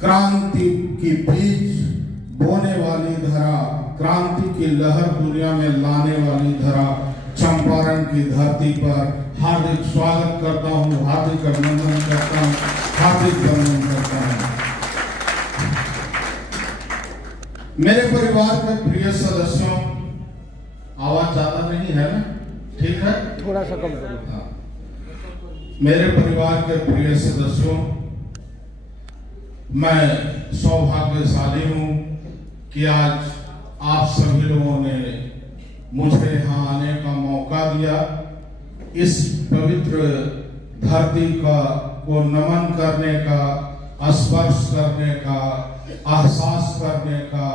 क्रांति की बीज बोने वाली धरा, क्रांति की लहर दुनिया में लाने वाली धरा चंपारण की धरती पर हार्दिक स्वागत करता हूँ, हार्दिक अभिनंदन करता हूँ, हार्दिक वंदन करता हूँ। मेरे परिवार के प्रिय सदस्यों, आवाज ज्यादा नहीं है ना? ठीक है, थोड़ा सा कम करो। हाँ। मेरे परिवार के प्रिय सदस्यों, मैं सौभाग्यशाली हूँ कि आज आप सभी लोगों ने मुझे यहाँ आने का मौका दिया, इस पवित्र धरती का को नमन करने का, स्पर्श करने का, एहसास करने का,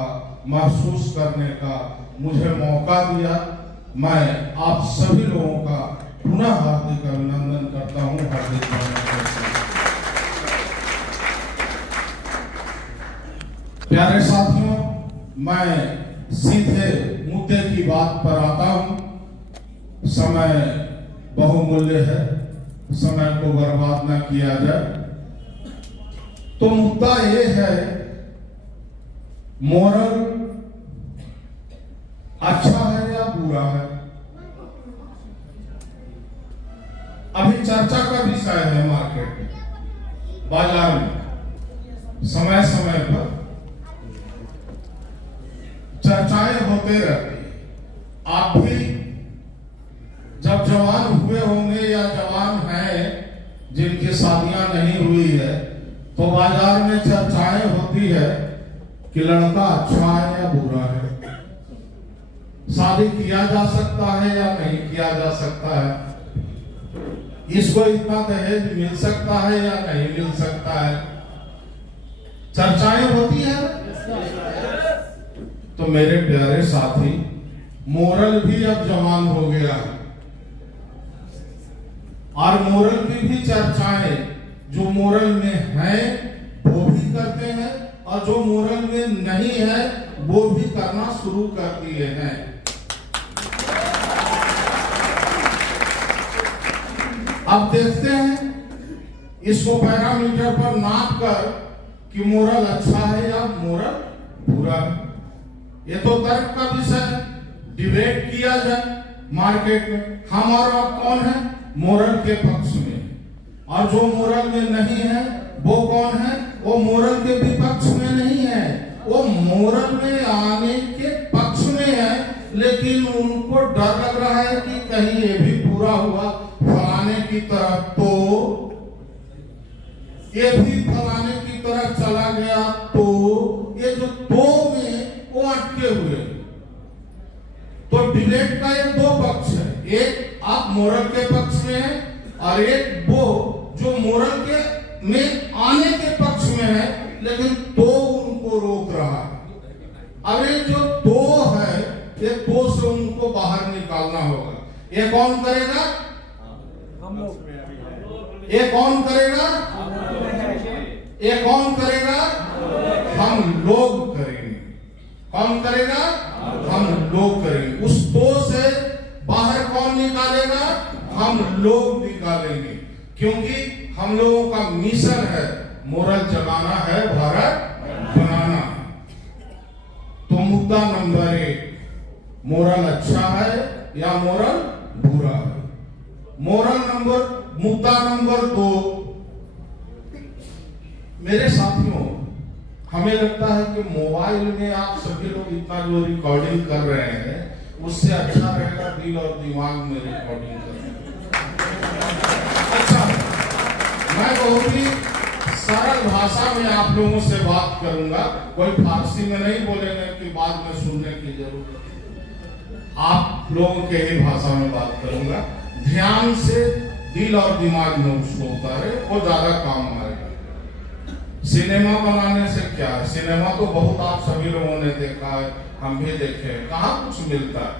महसूस करने का मुझे मौका दिया। मैं आप सभी लोगों का पुनः हार्दिक अभिनंदन करता हूँ, हार्दिक वंदन करता हूँ। प्यारे साथियों, मैं सीधे मुद्दे की बात पर आता हूँ। समय बहुमूल्य है, समय को बर्बाद न किया जाए। तो मुद्दा ये है, मोरल अच्छा है या बुरा है? अभी चर्चा का विषय है मार्केट में, बाजार में, समय समय पर चर्चाएं होते रहती है। आप भी जब जवान हुए होंगे या जवान हैं जिनकी शादियां नहीं हुई है, तो बाजार में चर्चाएं होती है कि लड़का अच्छा है या बुरा है, शादी किया जा सकता है या नहीं किया जा सकता है, इसको इतना दहेज मिल सकता है या नहीं मिल सकता है, चर्चाएं होती है। तो मेरे प्यारे साथी, मोरल भी अब जवान हो गया है और मोरल की भी चर्चाएं जो मोरल में है वो भी करते हैं और जो मोरल में नहीं है वो भी करना शुरू कर दिए हैं। अब देखते हैं इसको पैरामीटर पर नाप कर कि मोरल अच्छा है या मोरल बुरा है। ये तो तर्क का विषय, डिबेट किया जाए मार्केट में। हम और आप कौन है? मोरल के पक्ष में, और जो मोरल में नहीं है वो कौन है? वो मोरल के विपक्ष में नहीं है, वो मोरल में आने के पक्ष में है, लेकिन उनको डर लग रहा है कि कहीं ये भी पूरा हुआ फलाने की तरफ, तो ये भी फलाने की तरफ चला गया, तो ये जो दो में वो अटके हुए। तो डिबेट का ये दो पक्ष है, एक आप मोरल के पक्ष में है और एक वो जो मोरल के में आने के पक्ष में है, लेकिन दो उनको रोक रहा है। अब ये जो दो है, ये दो से उनको बाहर निकालना होगा। ये कौन करेगा? हम लोग। ये कौन करेगा? ये कौन करेगा? हम लोग करेंगे। कौन करेगा? हम लोग करेंगे। उस दो से बाहर कौन निकालेगा? हम लोग निकालेंगे, क्योंकि हम लोगों का मिशन है मोरल जगाना है, भारत बनाना। तो मुद्दा नंबर 1, मोरल अच्छा है या मोरल बुरा है? मुद्दा नंबर 2, मेरे साथियों, हमें लगता है कि मोबाइल में आप सभी लोग इतना जो रिकॉर्डिंग कर रहे हैं, उससे अच्छा रहेगा दिल और दिमाग में रिकॉर्डिंग करना। अच्छा, मैं बहुत ही सरल भाषा में आप लोगों से बात करूंगा, कोई फारसी में नहीं बोलेंगे कि बाद में सुनने की जरूरत। आप लोगों के ही भाषा में बात करूंगा, ध्यान से दिल और दिमाग में उसको उतारे, वो ज्यादा काम आएगा। सिनेमा बनाने से क्या है? सिनेमा तो बहुत आप सभी लोगों ने देखा है, हम भी देखे, कहाँ कुछ मिलता है?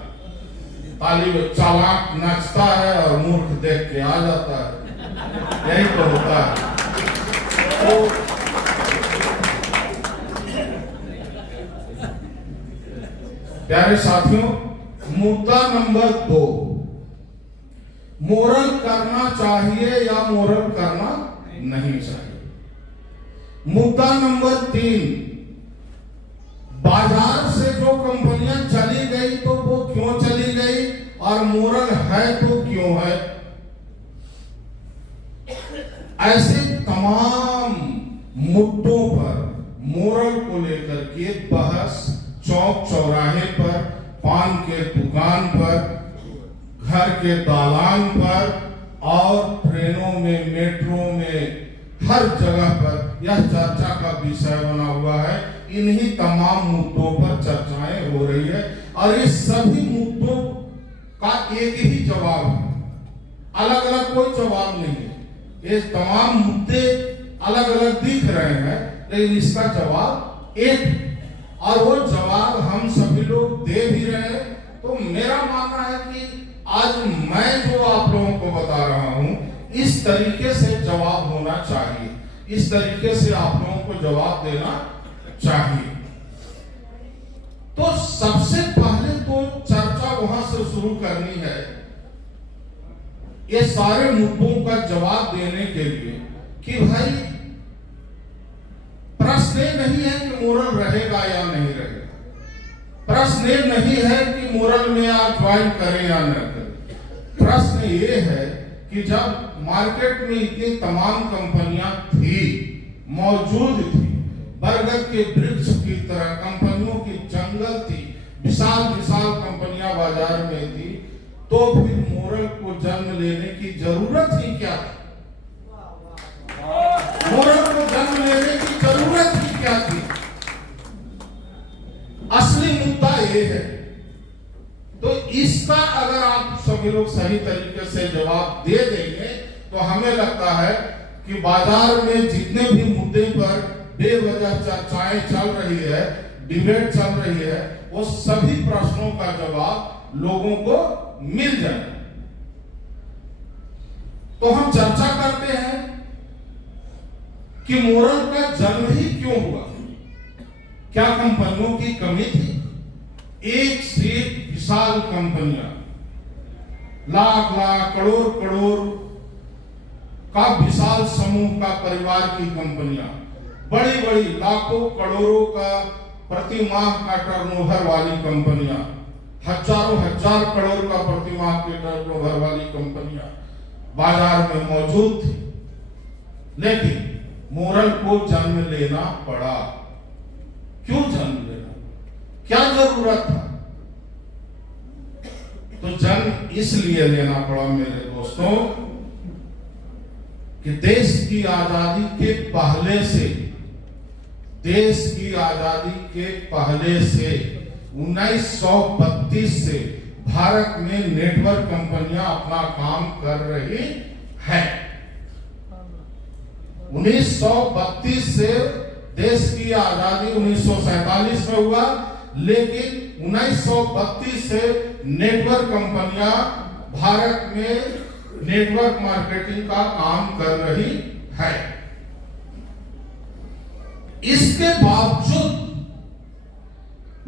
ताली चालाक नाचता है और मूर्ख देख के आ जाता है, यही तो होता है। तो प्यारे साथियों, मुद्दा नंबर 2, मोरल करना चाहिए या मोरल करना नहीं चाहिए। मुद्दा नंबर 3, बाजार से जो कंपनियां चली गई तो वो क्यों चली गई और मोरल है तो क्यों है। ऐसे तमाम मुद्दों पर मोरल को लेकर के बहस चौक चौराहे पर, पान के दुकान पर, घर के दालान पर और ट्रेनों में, मेट्रो में, हर जगह पर यह चर्चा का विषय बना हुआ है। इन्हीं तमाम मुद्दों पर चर्चाएं हो रही है और इस सभी मुद्दों का एक ही जवाब है, अलग अलग कोई जवाब नहीं है। ये तमाम मुद्दे अलग अलग दिख रहे हैं लेकिन इसका जवाब एक है और वो जवाब हम सभी लोग दे भी रहे हैं। तो मेरा मानना है कि आज मैं जो आप लोगों को बता रहा हूं इस तरीके से जवाब होना चाहिए, इस तरीके से आप लोगों को जवाब देना चाहिए। तो सबसे पहले तो चर्चा वहां से शुरू करनी है, ये सारे मुद्दों का जवाब देने के लिए कि भाई प्रश्न ये नहीं है कि मोरल रहेगा या नहीं रहेगा, प्रश्न ये नहीं है कि मोरल में आप ज्वाइन करें या न करें। प्रश्न ये है कि जब मार्केट में इतनी तमाम कंपनियां थी, मौजूद थी, बरगद के वृक्ष की तरह कंपनियों की जंगल थी, विशाल विशाल कंपनियां बाजार में थी, तो फिर मोरल को जन्म लेने की जरूरत ही क्या थी? मोरल को जन्म लेने की जरूरत ही क्या थी? असली मुद्दा ये है। तो इसका अगर आप सभी लोग सही तरीके से जवाब दे देंगे तो हमें लगता है कि बाजार में जितने भी मुद्दे पर बेवजह चर्चाएं चल रही है, डिबेट चल रही है, वो सभी प्रश्नों का जवाब लोगों को मिल जाए। तो हम चर्चा करते हैं कि मोरल का जन्म ही क्यों हुआ। क्या कंपनियों की कमी थी? एक से एक विशाल कंपनियां, लाख लाख करोड़ करोड़ का विशाल समूह का परिवार की कंपनियां, बड़ी बड़ी लाखों करोड़ों का प्रति माह का टर्नओवर वाली कंपनियां, हजारों हजार करोड़ का प्रति माह के टर्नओवर वाली कंपनियां बाजार में मौजूद थी, लेकिन मोरल को जन्म लेना पड़ा। क्यों जन्म लेना, क्या जरूरत था? तो जन्म इसलिए लेना पड़ा मेरे दोस्तों कि देश की आजादी के पहले से, देश की आजादी के पहले से 1932 से भारत में नेटवर्क कंपनियां अपना काम कर रही है। 1932 से देश की आजादी 1947 में हुआ, लेकिन 1932 से नेटवर्क कंपनियां भारत में नेटवर्क मार्केटिंग का काम कर रही है। इसके बावजूद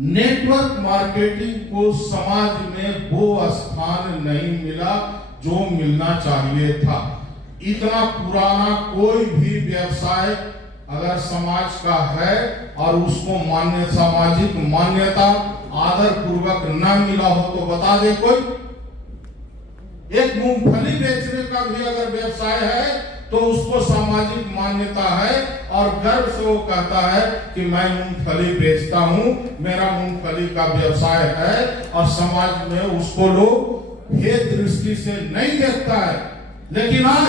नेटवर्क मार्केटिंग को समाज में वो स्थान नहीं मिला जो मिलना चाहिए था। इतना पुराना कोई भी व्यवसाय अगर समाज का है और उसको मान्य सामाजिक मान्यता आदर पूर्वक न मिला हो तो बता दे कोई। एक मूंगफली बेचने का भी अगर व्यवसाय है तो उसको सामाजिक मान्यता है और गर्व से वो कहता है कि मैं मूंगफली बेचता हूं, मेरा मूंगफली का व्यवसाय है, और समाज में उसको लोग ये दृष्टि से नहीं देखता है। लेकिन आज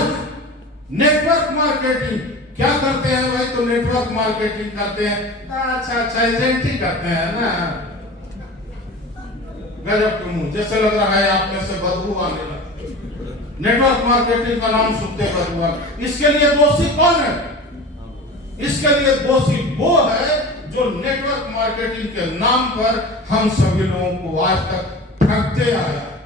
नेटवर्क मार्केटिंग क्या करते हैं भाई? तो नेटवर्क मार्केटिंग करते हैं, अच्छा एजेंट ही करते हैं ना, गजब के मुंह जैसे लग रहा है आप में से बदबू आने लगा। नेटवर्क मार्केटिंग का नाम सुनते बदबू। इसके लिए दोषी कौन है? इसके लिए दोषी वो है जो नेटवर्क मार्केटिंग के नाम पर हम सभी लोगों को आज तक ठगते आया है,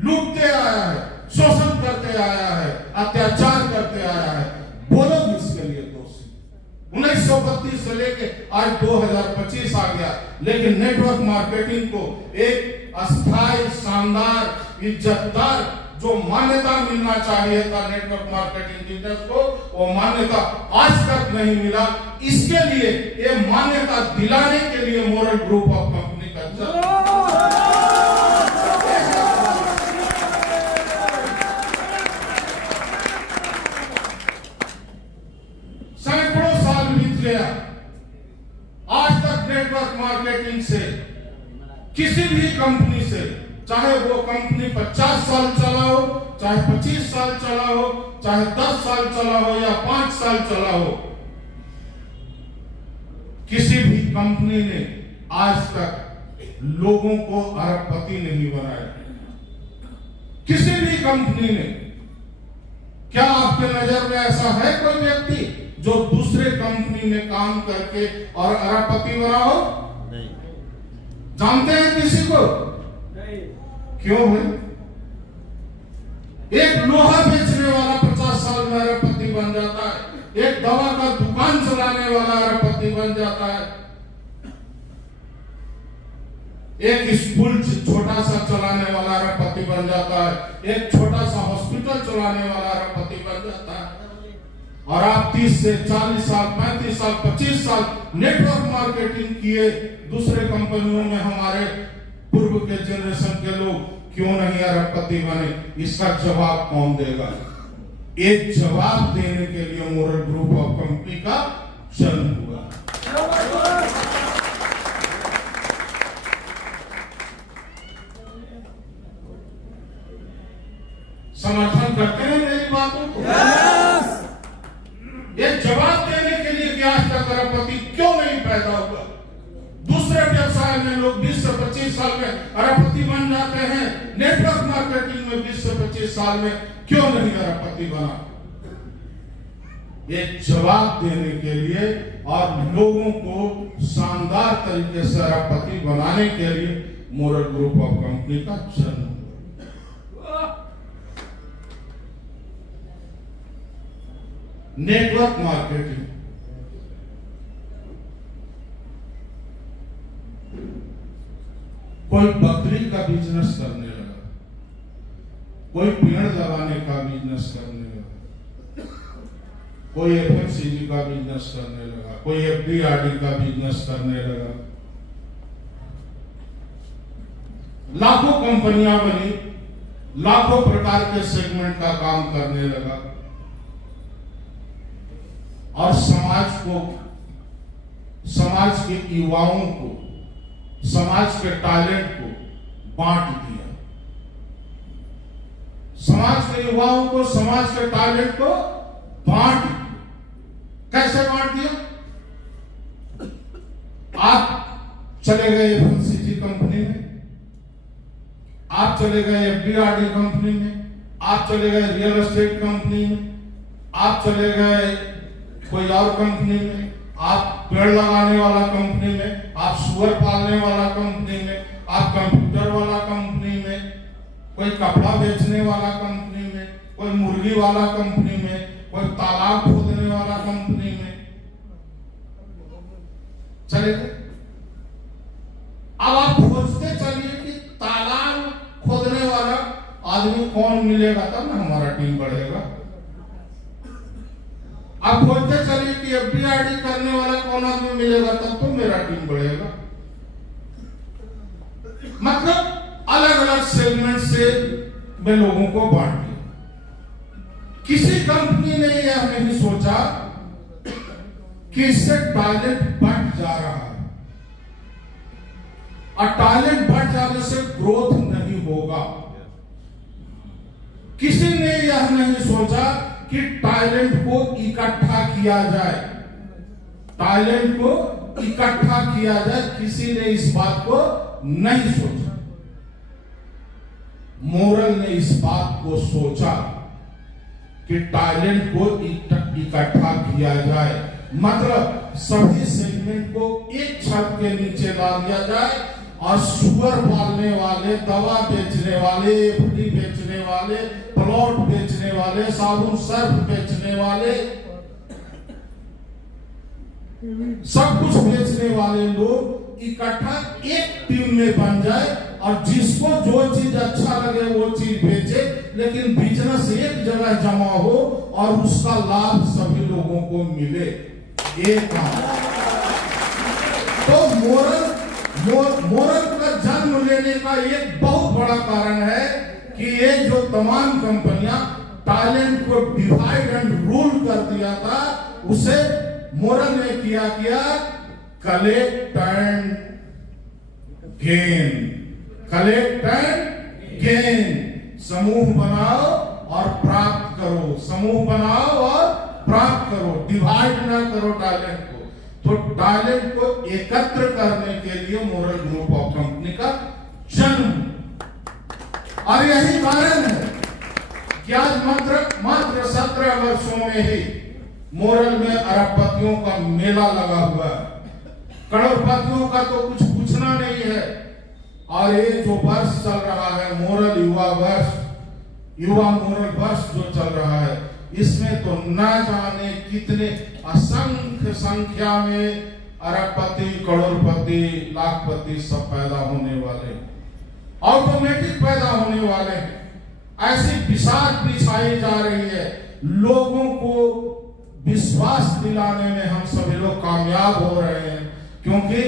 लूटते आया है, शोषण करते आया है, अत्याचार करते आया है। बोलो इसके लिए दोषी। 1932 से लेके आज 2025 आ गया, लेकिन नेटवर्क मार्केटिंग को एक अस्थायी, शानदार, इज्जतदार जो मान्यता मिलना चाहिए था नेटवर्क मार्केटिंग बिजनेस को, वो मान्यता आज तक नहीं मिला। इसके लिए ये मान्यता दिलाने के लिए मोरल ग्रुप ऑफ कंपनी का सैकड़ों साल बीत गया, आज तक नेटवर्क मार्केटिंग से किसी भी कंपनी से, चाहे वो कंपनी 50 साल चला हो, चाहे 25 साल चला हो, चाहे 10 साल चला हो या 5 साल चला हो, किसी भी कंपनी ने आज तक लोगों को अरबपति नहीं बनाया। किसी भी कंपनी ने। क्या आपके नजर में ऐसा है कोई व्यक्ति जो दूसरे कंपनी में काम करके और अरबपति बना हो? नहीं। जानते हैं किसी को? नहीं। क्यों है? एक लोहा बेचने वाला 50 साल में अरबपति बन जाता है, एक दवा का दुकान चलाने वाला अरबपति बन जाता है, एक स्कूल छोटा सा चलाने वाला अरबपति बन जाता है, एक छोटा सा हॉस्पिटल चलाने वाला अरबपति बन जाता है। और आप 30 से 40 साल, 35 साल, 25 साल नेटवर्क मार्केटिंग किए दूसरे कंपनियों में, हमारे पूर्व के जनरेशन के लोग क्यों नहीं अरबपति बने? इसका जवाब कौन देगा? एक जवाब देने के लिए मोरल ग्रुप ऑफ कंपनी का जन्म हुआ। समर्थन करते हैं मेरी बातों को? एक जवाब देने के लिए कि आज तक अरबपति क्यों नहीं पैदा हुआ? दूसरे व्यवसाय में लोग 20 से 25 साल में अरबपति बन जाते हैं, नेटवर्क मार्केटिंग में 20 से 25 साल में क्यों नहीं अरबपति बना? एक जवाब देने के लिए और लोगों को शानदार तरीके से अरबपति बनाने के लिए मोरल ग्रुप ऑफ कंपनी का जन्म। नेटवर्क मार्केटिंग कोई बकरी का बिजनेस करने लगा, कोई पेड़ लगाने का बिजनेस करने लगा, कोई एफएमसीजी का बिजनेस करने लगा, कोई एफडीआरडी का बिजनेस करने लगा। लाखों कंपनियां बनी, लाखों प्रकार के सेगमेंट का काम करने लगा और समाज को, समाज के युवाओं को, समाज के टैलेंट को बांट दिया। समाज के युवाओं को, समाज के टैलेंट को बांट दिया। कैसे बांट दिया? आप चले गए एफएमसीजी कंपनी में, आप चले गए एफडीआरडी कंपनी में, आप चले गए रियल एस्टेट कंपनी में, आप चले गए कोई और कंपनी में, आप पेड़ लगाने वाला कंपनी में, आप सुअर पालने वाला कंपनी में, आप कंप्यूटर वाला कंपनी में, कोई कपड़ा बेचने वाला कंपनी में, कोई मुर्गी वाला कंपनी में, कोई तालाब खोदने वाला कंपनी में चले गए। अब आप खोजते चलिए कि तालाब खोदने वाला आदमी कौन मिलेगा, तब ना हमारा टीम बढ़ेगा। आप खोजते चलिए कि एफडीआरडी करने वाला कौन आदमी मिलेगा, तब तो मेरा टीम बढ़ेगा। मतलब अलग अलग सेगमेंट से मैं लोगों को बांट दिया। किसी कंपनी ने यह नहीं सोचा कि इससे टैलेंट बढ़ जा रहा है और टैलेंट बढ़ जाने से ग्रोथ नहीं होगा। किसी ने यह नहीं सोचा कि टैलेंट को इकट्ठा किया जाए, टैलेंट को इकट्ठा किया जाए, किसी ने इस बात को नहीं सोचा। मोरल ने इस बात को सोचा कि टैलेंट को इकट्ठा किया जाए, मतलब सभी सेगमेंट को एक छत के नीचे ला दिया जाए और सुअर पालने वाले, दवा बेचने वाले, एफडी बेचने वाले, प्लॉट बेचने वाले, साबुन सर्फ बेचने वाले, सब कुछ बेचने वाले लोग इकट्ठा एक टीम में बन जाए और जिसको जो चीज अच्छा लगे वो चीज बेचे, लेकिन बिजनेस एक जगह जमा हो और उसका लाभ सभी लोगों को मिले, ये काम। तो मोरल का जन्म लेने का एक बहुत बड़ा कारण है कि ये जो तमाम कंपनियां टैलेंट को डिवाइड एंड रूल कर दिया था, उसे मोरल ने किया कलेक्ट एंड गेन, समूह बनाओ और प्राप्त करो, समूह बनाओ और प्राप्त करो, डिवाइड ना करो टैलेंट को। तो टैलेंट को एकत्र करने के लिए मोरल ग्रुप ऑफ कंपनी का जन्म, और यही कारण है कि आज मात्र 17 वर्षों में ही मोरल में अरबपतियों का मेला लगा हुआ है। करोड़पतियों का तो कुछ पूछना नहीं है। और ये जो वर्ष चल रहा है मोरल युवा मोरल वर्ष जो चल रहा है, इसमें तो न जाने कितने असंख्य संख्या में अरबपति, करोड़पति, लाखपति सब पैदा होने वाले, ऑटोमेटिक पैदा होने वाले हैं। ऐसी बिसात बिछाई जा रही है, लोगों को विश्वास दिलाने में हम सभी लोग कामयाब हो रहे हैं, क्योंकि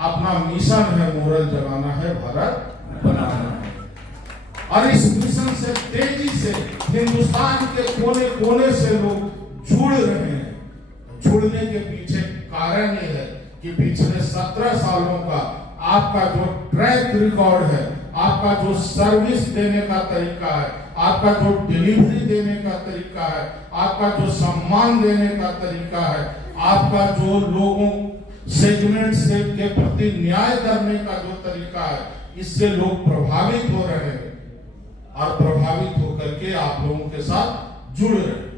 अपना मिशन है मोरल जगाना है, भारत बनाना है। और इस मिशन से तेजी से हिंदुस्तान के कोने कोने से लोग जुड़ रहे हैं। जुड़ने के पीछे कारण ये है कि पिछले 17 सालों का आपका जो ट्रैक रिकॉर्ड है, आपका जो सर्विस देने का तरीका है, आपका जो डिलीवरी देने का तरीका है, आपका जो सम्मान देने का तरीका है, आपका जो लोगों सेगमेंट से के प्रति न्याय करने का जो तरीका है, इससे लोग प्रभावित हो रहे हैं और प्रभावित होकर के आप लोगों के साथ जुड़ रहे हैं।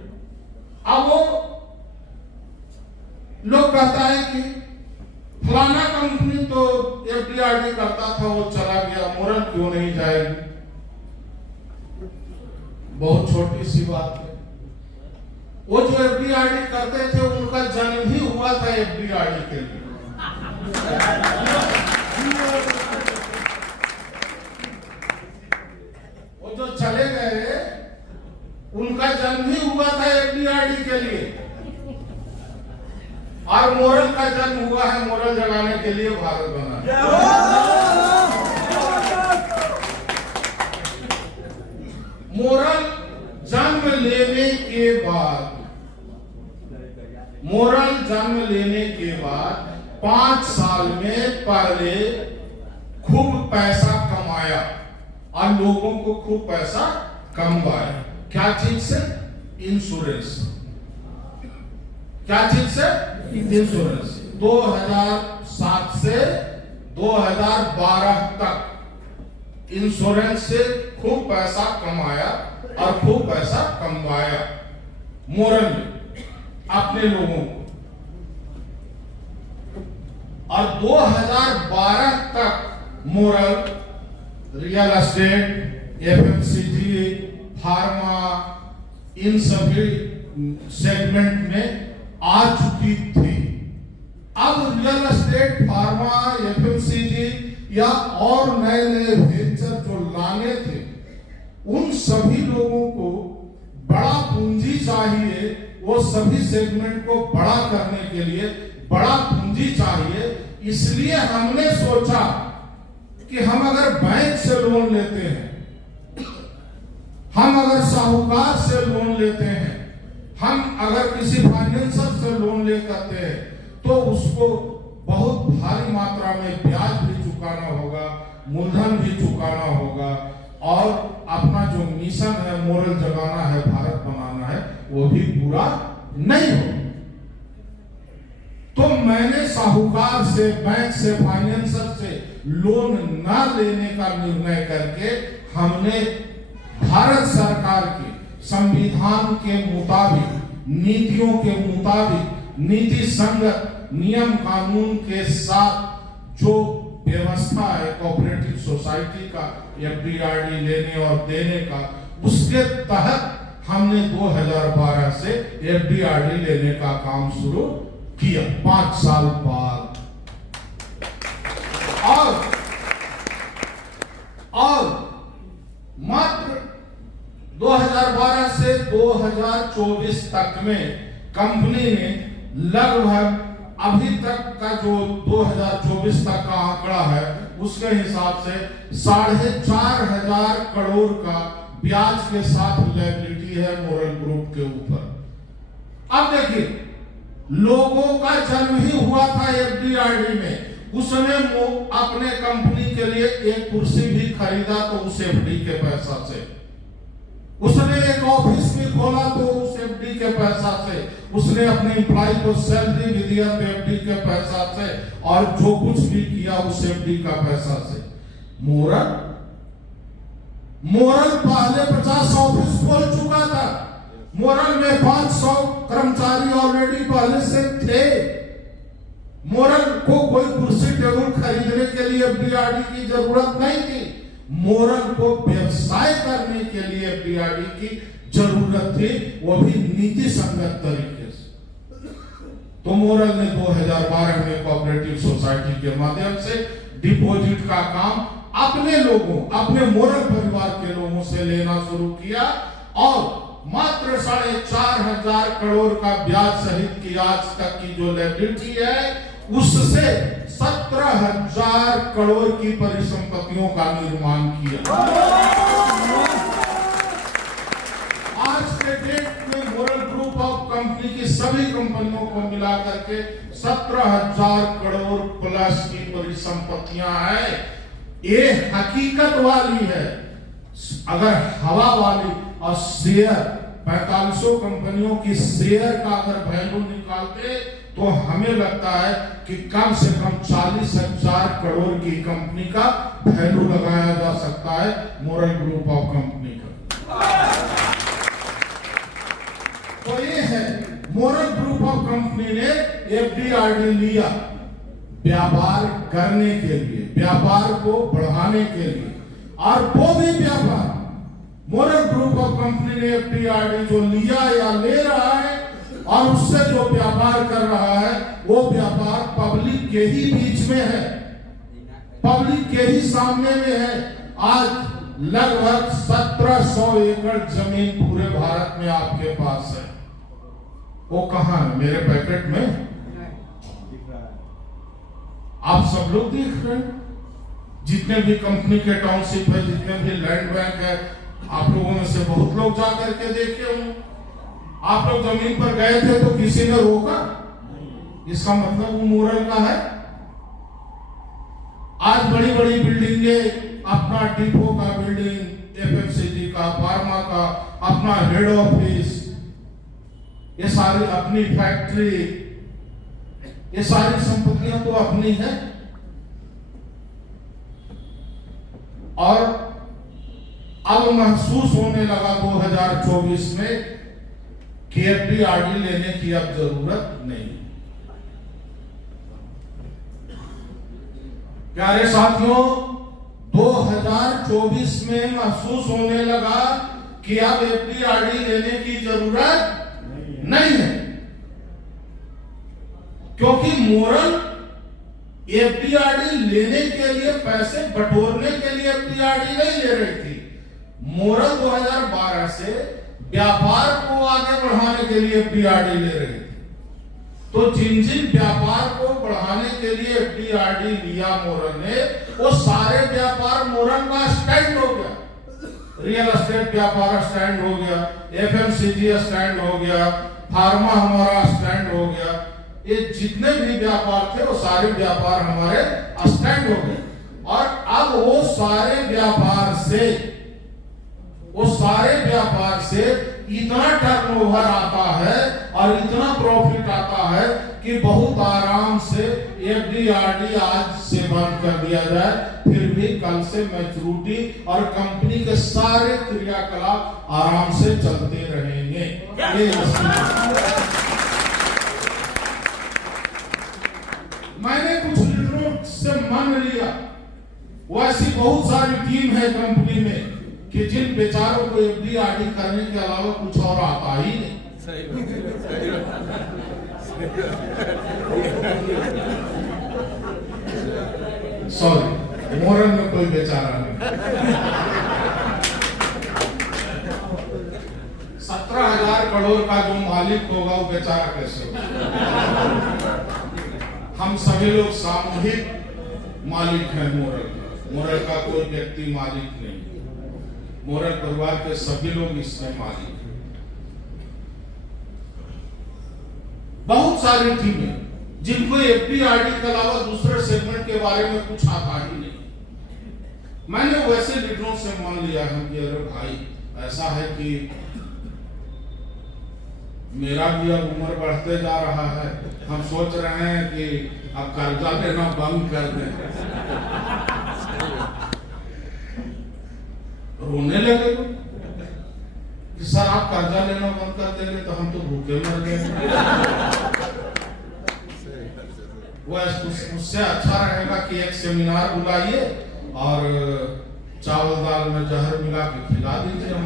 अब वो लोग कहता है कि फलाना कंपनी तो एफडीआरडी करता था, वो चला गया, मोरल क्यों नहीं जाएगी? बहुत छोटी सी बात है। वो जो एफडीआरडी करते थे उनका जन्म ही हुआ था एफडीआरडी के लिए। वो जो चले गए उनका जन्म ही हुआ था एफडीआरडी के लिए, और मोरल का जन्म हुआ है मोरल जगाने के लिए, भारत बना। मोरल जन्म लेने के बाद, मोरल जन्म लेने के बाद 5 साल में पहले खूब पैसा कमाया और लोगों को खूब पैसा कमवाया। क्या चीज से? इंश्योरेंस। क्या चीज से? इंश्योरेंस। 2007 से 2012 तक इंश्योरेंस से खूब पैसा कमाया और खूब पैसा कमवाया मोरल ने अपने लोगों को। और 2012 तक moral real estate, FMCG, pharma, इन सभी सेगमेंट में आ चुकी थी। अब रियल एस्टेट, फार्मा, एफएमसीजी या और नए नए वेंचर जो लाने थे, उन सभी लोगों को बड़ा पूंजी चाहिए। वो सभी सेगमेंट को बड़ा करने के लिए बड़ा पूंजी चाहिए। इसलिए हमने सोचा कि हम अगर बैंक से लोन लेते हैं, हम अगर साहूकार से लोन लेते हैं, हम अगर किसी फाइनेंसर से लोन ले करते हैं, तो उसको बहुत भारी मात्रा में ब्याज भी चुकाना होगा, मूलधन भी चुकाना होगा, और अपना जो मिशन है मोरल जगाना है, भारत बनाना है, वो भी पूरा नहीं हो। तो मैंने साहूकार से, बैंक से, फाइनेंसर से लोन न लेने का निर्णय करके हमने भारत सरकार के संविधान के मुताबिक, नीतियों के मुताबिक, नीति संगत नियम कानून के साथ जो व्यवस्था है कोऑपरेटिव सोसाइटी का एफडीआरडी लेने और देने का, उसके तहत हमने 2012 से एफडीआरडी लेने का काम शुरू किया 5 साल बाद। और 2024 तक में कंपनी ने लगभग अभी तक का जो 2024 तक का आंकड़ा है उसके हिसाब से 4,500 करोड़ का ब्याज के साथ लायबिलिटी है मोरल ग्रुप के ऊपर। अब देखिए, लोगों का जन्म ही हुआ था एफडीआरडी में, उसने अपने कंपनी के लिए एक कुर्सी भी खरीदा तो उस एफडी के पैसा से, उसने एक ऑफिस भी खोला तो उस एफडी के पैसा से, उसने अपने एम्प्लॉय को सैलरी भी दिया तो एफडी के पैसा से, और जो कुछ भी किया उस एफडी का पैसा से। मोरल पहले 50 ऑफिस खोल चुका था, मोरल में 500 कर्मचारी ऑलरेडी पहले से थे। मोरल को कोई कुर्सी टेबल खरीदने के लिए एफडीआरडी की जरूरत नहीं थी, मोरल को व्यवसाय करने के लिए एफडीआरडी की जरूरत थी, वो भी नीति संगत तरीके से। तो मोरल ने 2012 में कोऑपरेटिव सोसाइटी के माध्यम से डिपॉजिट का काम अपने लोगों, अपने मोरल परिवार के लोगों से लेना शुरू किया और मात्र 4,500 करोड़ का ब्याज सहित की आज तक की जो लायबिलिटी है उससे 17,000 करोड़ की परिसंपत्तियों का निर्माण किया। आज के डेट में मोरल ग्रुप ऑफ कंपनी की सभी कंपनियों को मिलाकर के 17,000 करोड़ प्लस की परिसंपत्तियां हैं। ये हकीकत वाली है। अगर हवा वाली और शेयर 4500 कंपनियों की शेयर का अगर वैल्यू निकालते तो हमें लगता है कि कम से कम 40,000 करोड़ की कंपनी का वैल्यू लगाया जा सकता है मोरल ग्रुप ऑफ कंपनी का। तो ये है, मोरल ग्रुप ऑफ कंपनी ने एफडीआरडी लिया व्यापार करने के लिए, व्यापार को बढ़ाने के लिए, और वो भी व्यापार मोरल ग्रुप ऑफ कंपनी ने एफडीआरडी जो लिया या ले रहा है और उससे जो व्यापार कर रहा है वो व्यापार पब्लिक के ही बीच में है, पब्लिक के ही सामने में है। आज लगभग 1700 एकड़ जमीन पूरे भारत में आपके पास है। वो कहां है? मेरे पैकेट में आप सब लोग देख रहे हैं। जितने भी कंपनी के टाउनशिप है, जितने भी लैंड बैंक है, आप लोगों में से बहुत लोग जा करके देखे होंगे। आप लोग जमीन पर गए थे तो किसी ने रोका? इसका मतलब वो मोरल का है। आज बड़ी बड़ी बिल्डिंगे, अपना डिपो का बिल्डिंग, एफएमसीजी का, फार्मा का, अपना हेड ऑफिस, ये सारी अपनी फैक्ट्री, ये सारी संपत्तियां तो अपनी है। और अब महसूस होने लगा 2024 में कि एफडीआरडी लेने की अब जरूरत नहीं। प्यारे साथियों, 2024 में महसूस होने लगा कि अब एफडीआरडी लेने की जरूरत नहीं है, क्योंकि मोरल एफडीआरडी लेने के लिए, पैसे बटोरने के लिए एफडीआरडी नहीं ले रही थी। मोरल 2012 से व्यापार को आगे बढ़ाने के लिए एफडीआरडी ले रही थी। तो जिन जिन व्यापार को बढ़ाने के लिए एफडीआरडी लिया मोरल ने, वो सारे व्यापार मोरल का स्टैंड हो गया। रियल एस्टेट व्यापार स्टैंड हो गया, एफएमसीजी स्टैंड हो गया, फार्मा हमारा स्टैंड हो गया। ये जितने भी व्यापार थे वो सारे व्यापार हमारे स्टैंड हो गए। और अब वो सारे व्यापार से इतना टर्नओवर आता है और इतना प्रॉफिट आता है कि बहुत आराम से एफडीआरडी आज से बंद कर दिया जाए, फिर भी कल से मैच्योरिटी और कंपनी के सारे क्रियाकलाप आराम से चलते रहेंगे। मैंने कुछ लीडरों से मान लिया, वो ऐसी बहुत सारी टीम है कंपनी में कि जिन बेचारों को एफडीआरडी करने के अलावा कुछ और आता ही नहीं। सॉरी, मोरल में कोई बेचारा नहीं। 17 करोड़ का जो मालिक होगा वो बेचारा कैसे होगा? हम सभी लोग सामूहिक मालिक हैं मोरल का। मोरल का कोई व्यक्ति मालिक नहीं। मोरल परिवार के सभी लोग इसमें मालिक हैं। बहुत सारी टीमें जिनको एफडीआरडी के अलावा दूसरे सेगमेंट के बारे में कुछ आता ही नहीं। मैंने वैसे लीडरों से मान लिया है कि अरे भाई ऐसा है कि मेरा भी अब उम्र बढ़ते जा रहा है, हम सोच रहे हैं कि अब कर्जा लेना बंद कर दें। रोने लगे कि सर आप कर्जा लेना बंद कर देंगे तो हम तो भूखे मर गए। वो उससे अच्छा रहेगा कि एक सेमिनार बुलाइए और चावल दाल में जहर मिला के खिला दीजिए। हम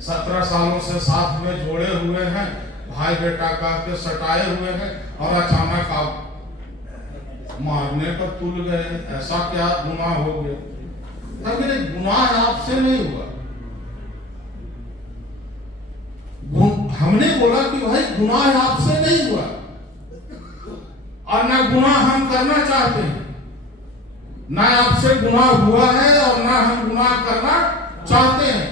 17 सालों से साथ में जोड़े हुए हैं, भाई बेटा का के सटाए हुए हैं और अचानक आप मारने पर तुल गए। ऐसा क्या गुनाह हो गया? मेरे गुनाह आपसे नहीं हुआ। हमने बोला कि भाई गुनाह आपसे नहीं हुआ और ना गुनाह हम करना चाहते हैं, ना आपसे गुनाह हुआ है और ना हम गुनाह करना चाहते हैं।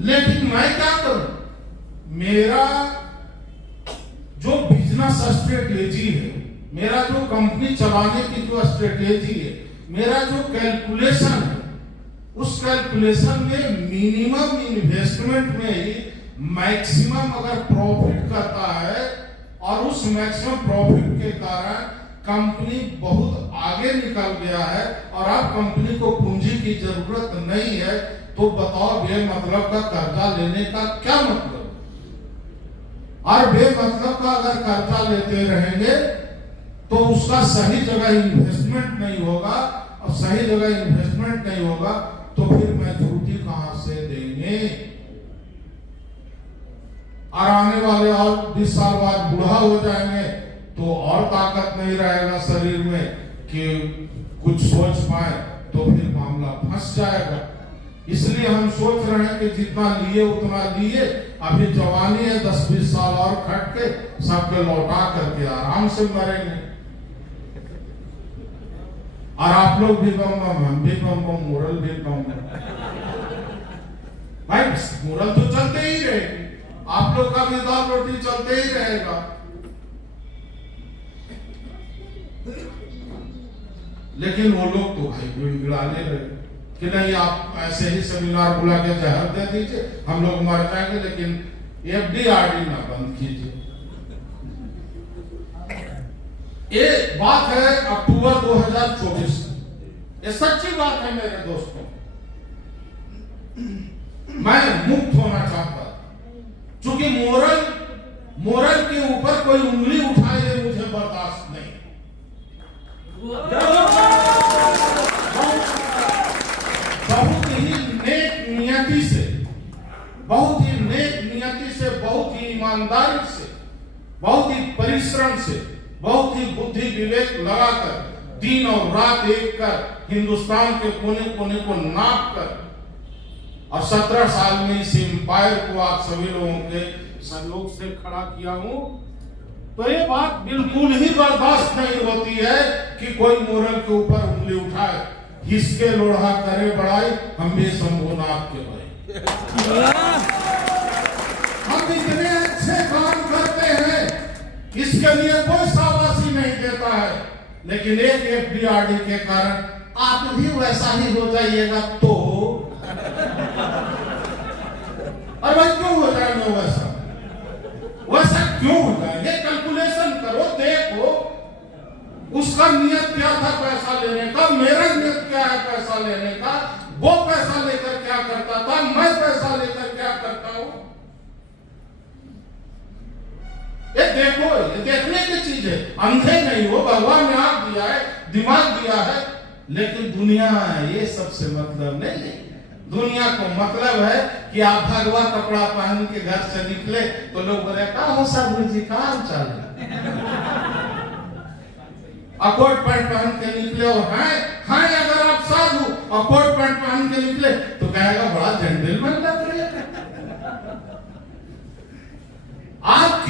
लेकिन मैं क्या करूं? मेरा जो बिजनेस स्ट्रेटेजी है, मेरा जो कंपनी चलाने की जो स्ट्रेटेजी है, मेरा जो कैलकुलेशन है, उस कैलकुलेशन में मिनिमम इन्वेस्टमेंट में ही मैक्सिमम अगर प्रॉफिट करता है और उस मैक्सिमम प्रॉफिट के कारण कंपनी बहुत आगे निकल गया है और अब कंपनी को पूंजी की जरूरत नहीं है, तो बताओ बेमतलब का कर्जा लेने का क्या मतलब? और बेमतलब का अगर कर्जा लेते रहेंगे तो उसका सही जगह इन्वेस्टमेंट नहीं होगा, और सही जगह इन्वेस्टमेंट नहीं होगा तो फिर मैच्योरिटी कहां से देंगे? और आने वाले और 20 साल बाद बूढ़ा हो जाएंगे तो और ताकत नहीं रहेगा शरीर में कि कुछ सोच पाए, तो फिर मामला फंस जाएगा। इसलिए हम सोच रहे हैं कि जितना लिए उतना लिए, अभी जवानी है, 10-20 साल और खट के सबके लौटा करके आराम से मरेंगे। और आप लोग भी बम बम, हम भी बम बम, मोरल भी बम बम। भाई मोरल तो चलते ही रहेगी, आप लोग का भी दाल रोटी चलते ही रहेगा। लेकिन वो लोग तो भाई गिड़गिड़ाने लगे कि नहीं आप ऐसे ही सेमिनार बुला के जहर दे दीजिए, हम लोग मर जाएंगे, लेकिन एफडीआरडी ना बंद कीजिए। ये बात है अक्टूबर 2024, ये सच्ची बात है मेरे दोस्तों। मैं मुक्त होना चाहता, क्योंकि मोरल के ऊपर कोई उंगली उठाए ये मुझे बर्दाश्त नहीं। बहुत ही नेक नियति से, बहुत ही नेक नियति से, बहुत ही ईमानदारी से, बहुत ही परिश्रम से, बहुत ही बुद्धि विवेक लगाकर दिन और रात एक कर हिंदुस्तान के कोने कोने को नाप कर और 17 साल में इस एम्पायर को आप सभी लोगों के सहयोग से खड़ा किया हूं, तो ये बात बिल्कुल ही बर्दाश्त नहीं होती है कि कोई मोरल के ऊपर उंगली उठाए, हिसके लोढ़ा करे बड़ाई, हम भी शंभुनाथ के भाई। हम इतने अच्छे काम करते हैं, इसके लिए कोई शाबाशी नहीं देता है, लेकिन एक एफडीआरडी के कारण आप भी वैसा ही हो जाइएगा तो और भाई क्यों हो जाएंगे वैसा? वैसा क्यों हो जाएंगे? कैलकुलेशन करो, देखो उसका नियत क्या था पैसा लेने का, मेरा नियत क्या है पैसा लेने का, वो पैसा लेकर क्या करता था, मैं पैसा लेकर क्या करता हूं। ये देखो, ये देखने की चीज है, अंधे नहीं हो, भगवान ने आंख दिया है, दिमाग दिया है, लेकिन दुनिया ये सबसे मतलब नहीं है। दुनिया को मतलब है कि आप भगवा कपड़ा पहन के घर से निकले तो लोग बोले का हो साधु जी काम चल कोट पैंट पहन के निकले और हैं अगर आप साधु और कोट पैंट पहन के निकले तो कहेगा बड़ा जेंटलमैन लग रहे हैं।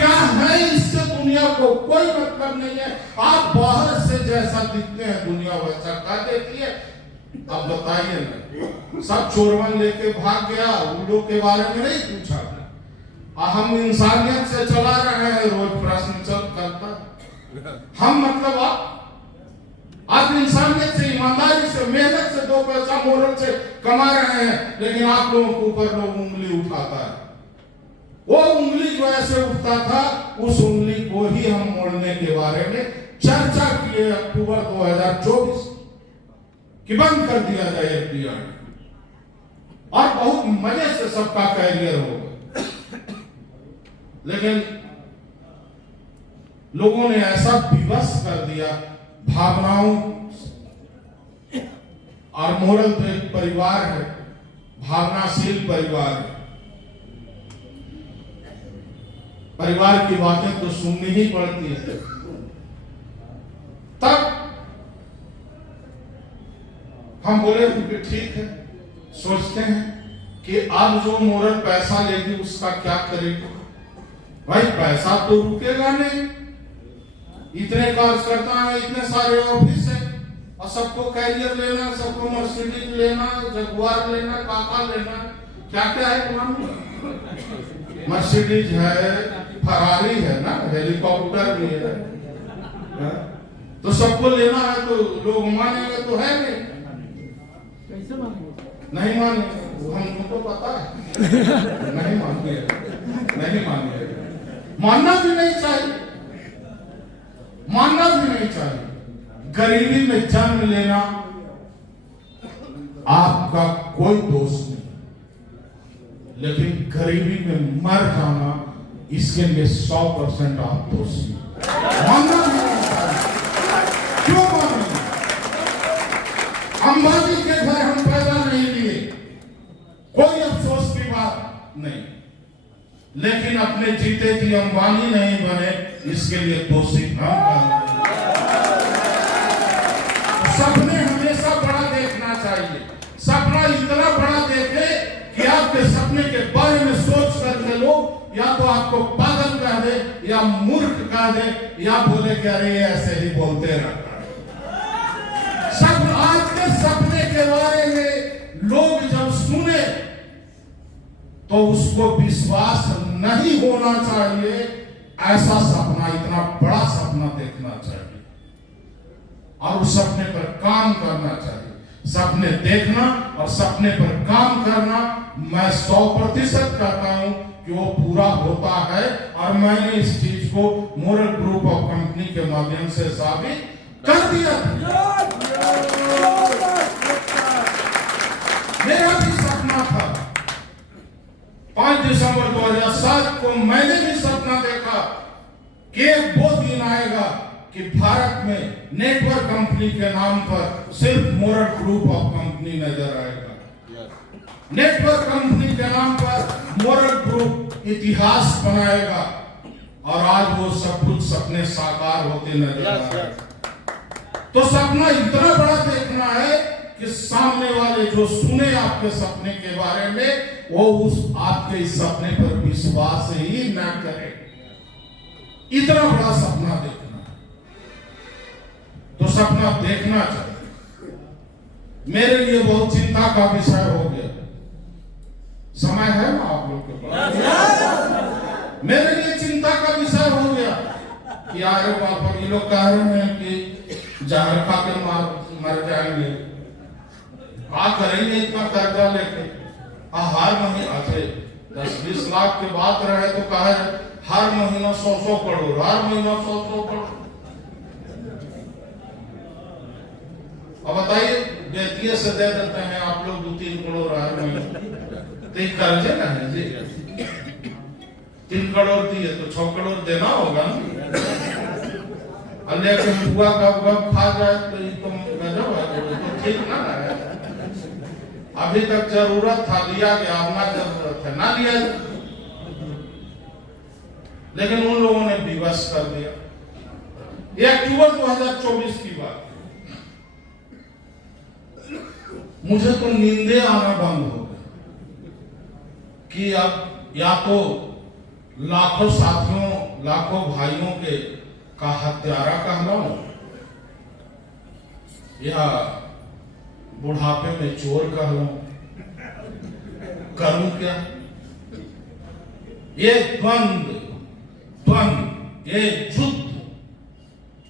क्या है इससे दुनिया को कोई मतलब नहीं है। आप बाहर से जैसा दिखते हैं दुनिया वैसा क्या देती है। अब बताइए ना, सब चोरवन लेके भाग गया, उल्लू के बारे में नहीं पूछा था। हम इंसानियत से चला रहे हैं, रोज प्रश्न चल करता हम मतलब आप इंसानियत से, ईमानदारी से, मेहनत से 2 पैसा मोरल से कमा रहे हैं, लेकिन आप लोगों के ऊपर लोग उंगली उठाता है। वो उंगली जो ऐसे उठता था, उस उंगली को ही हम मोड़ने के बारे में चर्चा किए अक्टूबर 2024 कि बंद कर दिया जाए एफडीआई, और बहुत मजे से सबका कैरियर होगा। लेकिन लोगों ने ऐसा विवश कर दिया भावनाओं, और मोरल तो एक परिवार है, भावनाशील परिवार है। परिवार की बातें तो सुननी ही पड़ती है। तब हम बोले कि ठीक है, सोचते हैं कि अब जो मोरल पैसा लेगी उसका क्या करेगी। भाई पैसा तो रुकेगा नहीं, इतने कार्यकर्ता है, इतने सारे ऑफिस है, और सबको कैरियर लेना, सबको मर्सिडीज लेना, जगुआर लेना, काका लेना, क्या क्या है मालूम? मर्सिडीज है, फरारी है ना, हेलीकॉप्टर भी है, तो सबको लेना है तो लोग मानेंगे तो है नहीं, नहीं मानेंगे, हमको तो पता है नहीं मानेंगे, नहीं मानेंगे, मानना भी नहीं चाहिए, मानना भी नहीं चाहिए। गरीबी में जन्म लेना आपका कोई दोष नहीं, लेकिन गरीबी में मर जाना इसके लिए 100% आप दोषी। मानना भी नहीं चाहिए। क्यों मानेंगे? अंबानी के घर हम पैदा नहीं लिए, कोई अफसोस की बात नहीं, लेकिन अपने जीते जी अंबानी नहीं बने, इसके लिए दोषी हम। सपने हमेशा बड़ा देखना चाहिए। सपना इतना बड़ा देखे कि आपके सपने के बारे में सोच करके लोग या तो आपको पागल कह दे, या मूर्ख कह दे, या बोले कि अरे ऐसे ही बोलते रहता है। सब आज के सपने के बारे में लोग जब सुने तो उसको विश्वास नहीं होना चाहिए। ऐसा सपना, इतना बड़ा सपना देखना चाहिए और उस सपने पर काम करना चाहिए। सपने देखना और सपने पर काम करना, मैं 100% कहता हूं कि वो पूरा होता है, और मैंने इस चीज को मोरल ग्रुप ऑफ कंपनी के माध्यम से साबित कर दिया। मेरा भी सपना था 5 दिसंबर 2007 को, मैंने भी सपना देखा कि वो दिन आएगा कि भारत में नेटवर्क कंपनी के नाम पर सिर्फ मोरल ग्रुप ऑफ कंपनी नजर आएगा। नेटवर्क कंपनी के नाम पर मोरल ग्रुप इतिहास बनाएगा, और आज वो सब कुछ सपने साकार होते नजर आ रहे हैं। तो सपना इतना बड़ा देखना है कि सामने वाले जो सुने आपके सपने के बारे में, वो उस आपके इस सपने पर विश्वास ही न करे। इतना बड़ा सपना देखना, तो सपना देखना चाहिए। मेरे लिए बहुत चिंता का विषय हो गया। समय है ना आप लोग के पास? मेरे लिए चिंता का विषय हो गया कि यार बाप, ये लोग कह रहे हैं कि जहर खा के मर जाएंगे, क्या करेंगे इतना कर्जा लेके। हर महीने 10-20 लाख की बात रहे तो कहे हर महीना 100 करोड़, हर महीना 100 करोड़। अब बताइए, बेतिये से दे देते हैं आप लोग 2-3 करोड़ हर महीने, तो कर्जे ना है जी। 3 करोड़ दिए तो 6 करोड़ देना होगा ना। लेकिन हुआ कब खा जाए तो गजब है, तो ठीक ना है। अभी तक जरूरत था, लिया गया, अब ना जरूरत है ना लिया। लेकिन उन लोगों ने विवश कर दिया। ये अक्टूबर 2024 की बात। मुझे तो नींदें आना बंद हो गई कि अब या तो लाखों साथियों लाखों भाइयों के का हत्यारा कहलाऊं या बुढ़ापे में चोर कहलाऊं? करूं क्या? ये द्वंद, ये युद्ध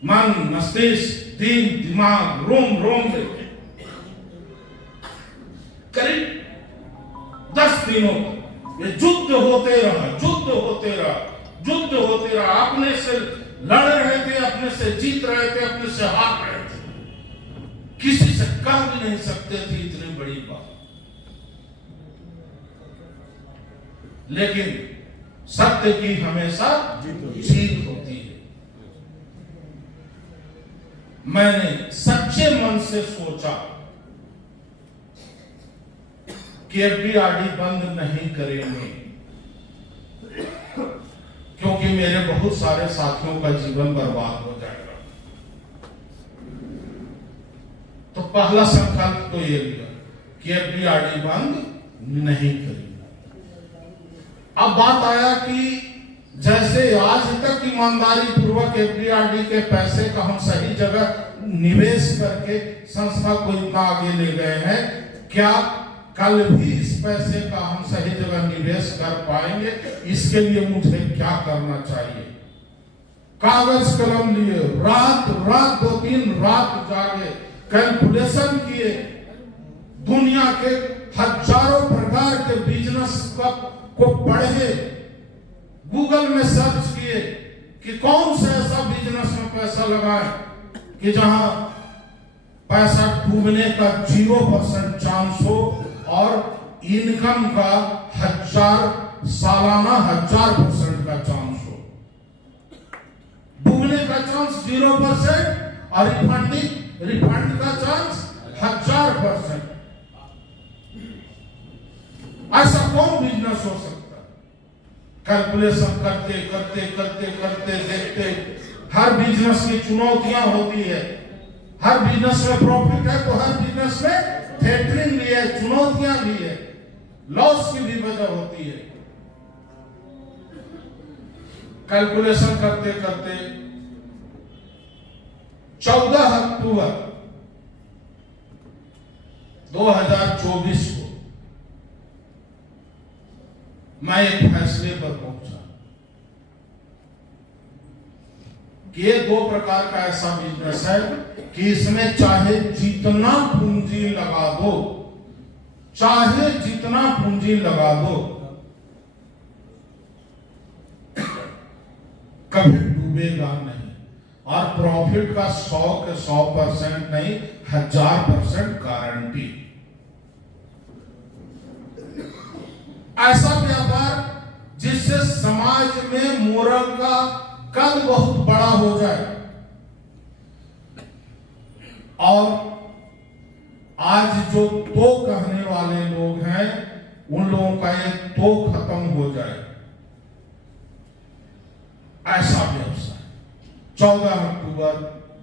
मन, मस्तिष्क, दिल, दिमाग, रोम रोम में करीब 10 दिनों तक ये युद्ध होते रहा। अपने से लड़ रहे थे, अपने से जीत रहे थे, अपने से हार रहे थे। किसी से कह भी नहीं सकते थे इतनी बड़ी बात। लेकिन सत्य की हमेशा जीत होती है। मैंने सच्चे मन से सोचा कि एफडीआरडी बंद नहीं करेंगे, क्योंकि मेरे बहुत सारे साथियों का जीवन बर्बाद हो जाएगा। तो पहला संकल्प तो ये लिया कि एफडीआरडी बंद नहीं करेंगे। अब बात आया कि जैसे आज तक ईमानदारी पूर्वक एफडीआरडी के पैसे का हम सही जगह निवेश करके संस्था को इतना आगे ले गए हैं, क्या कल भी इस पैसे का हम सही जगह निवेश कर पाएंगे? इसके लिए मुझे क्या करना चाहिए? कागज कलम लिए रात 2-3 रात जागे, कैलकुलेशन किए, दुनिया के हजारों प्रकार के बिजनेस को पढ़े, गूगल में सर्च किए कि कौन सा ऐसा बिजनेस में पैसा लगाएं कि जहां पैसा डूबने का 0% चांस हो और इनकम का सालाना 1000% का चांस हो। डूबने का चांस 0% और रिफंड का चांस 1000%। ऐसा कौन बिजनेस हो सकता? कैलकुलेशन करते देखते, हर बिजनेस की चुनौतियां होती है। हर बिजनेस में प्रॉफिट है तो हर बिजनेस में थ्रेटनिंग भी है, चुनौतियां भी है, लॉस की भी वजह होती है। कैलकुलेशन करते 14 अक्टूबर 2024 को मैं एक फैसले पर पहुंचा कि ये 2 प्रकार का ऐसा बिजनेस है कि इसमें चाहे जितना पूंजी लगा दो, कभी डूबेगा नहीं, और प्रॉफिट का 100% नहीं, 1000% गारंटी। ऐसा व्यापार जिससे समाज में मोरल का कद बहुत बड़ा हो जाए, और आज जो तो कहने वाले लोग हैं उन लोगों का ये तो खत्म हो जाए, ऐसा व्यवसाय। 14 अक्टूबर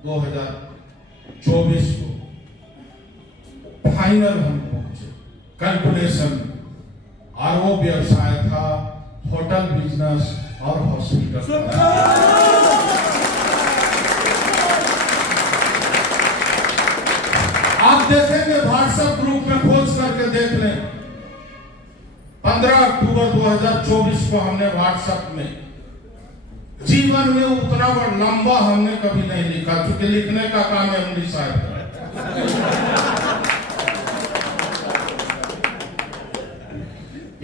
2024 को फाइनल हम पहुंचे कैलकुलेशन, और वो व्यवसाय था होटल बिजनेस और हॉस्पिटल। आप देखेंगे व्हाट्सएप ग्रुप में खोज करके देख लें, 15 अक्टूबर 2024 को हमने व्हाट्सएप में, जीवन में उतना लंबा हमने कभी नहीं लिखा, क्योंकि लिखने का काम एमडी साहब का है।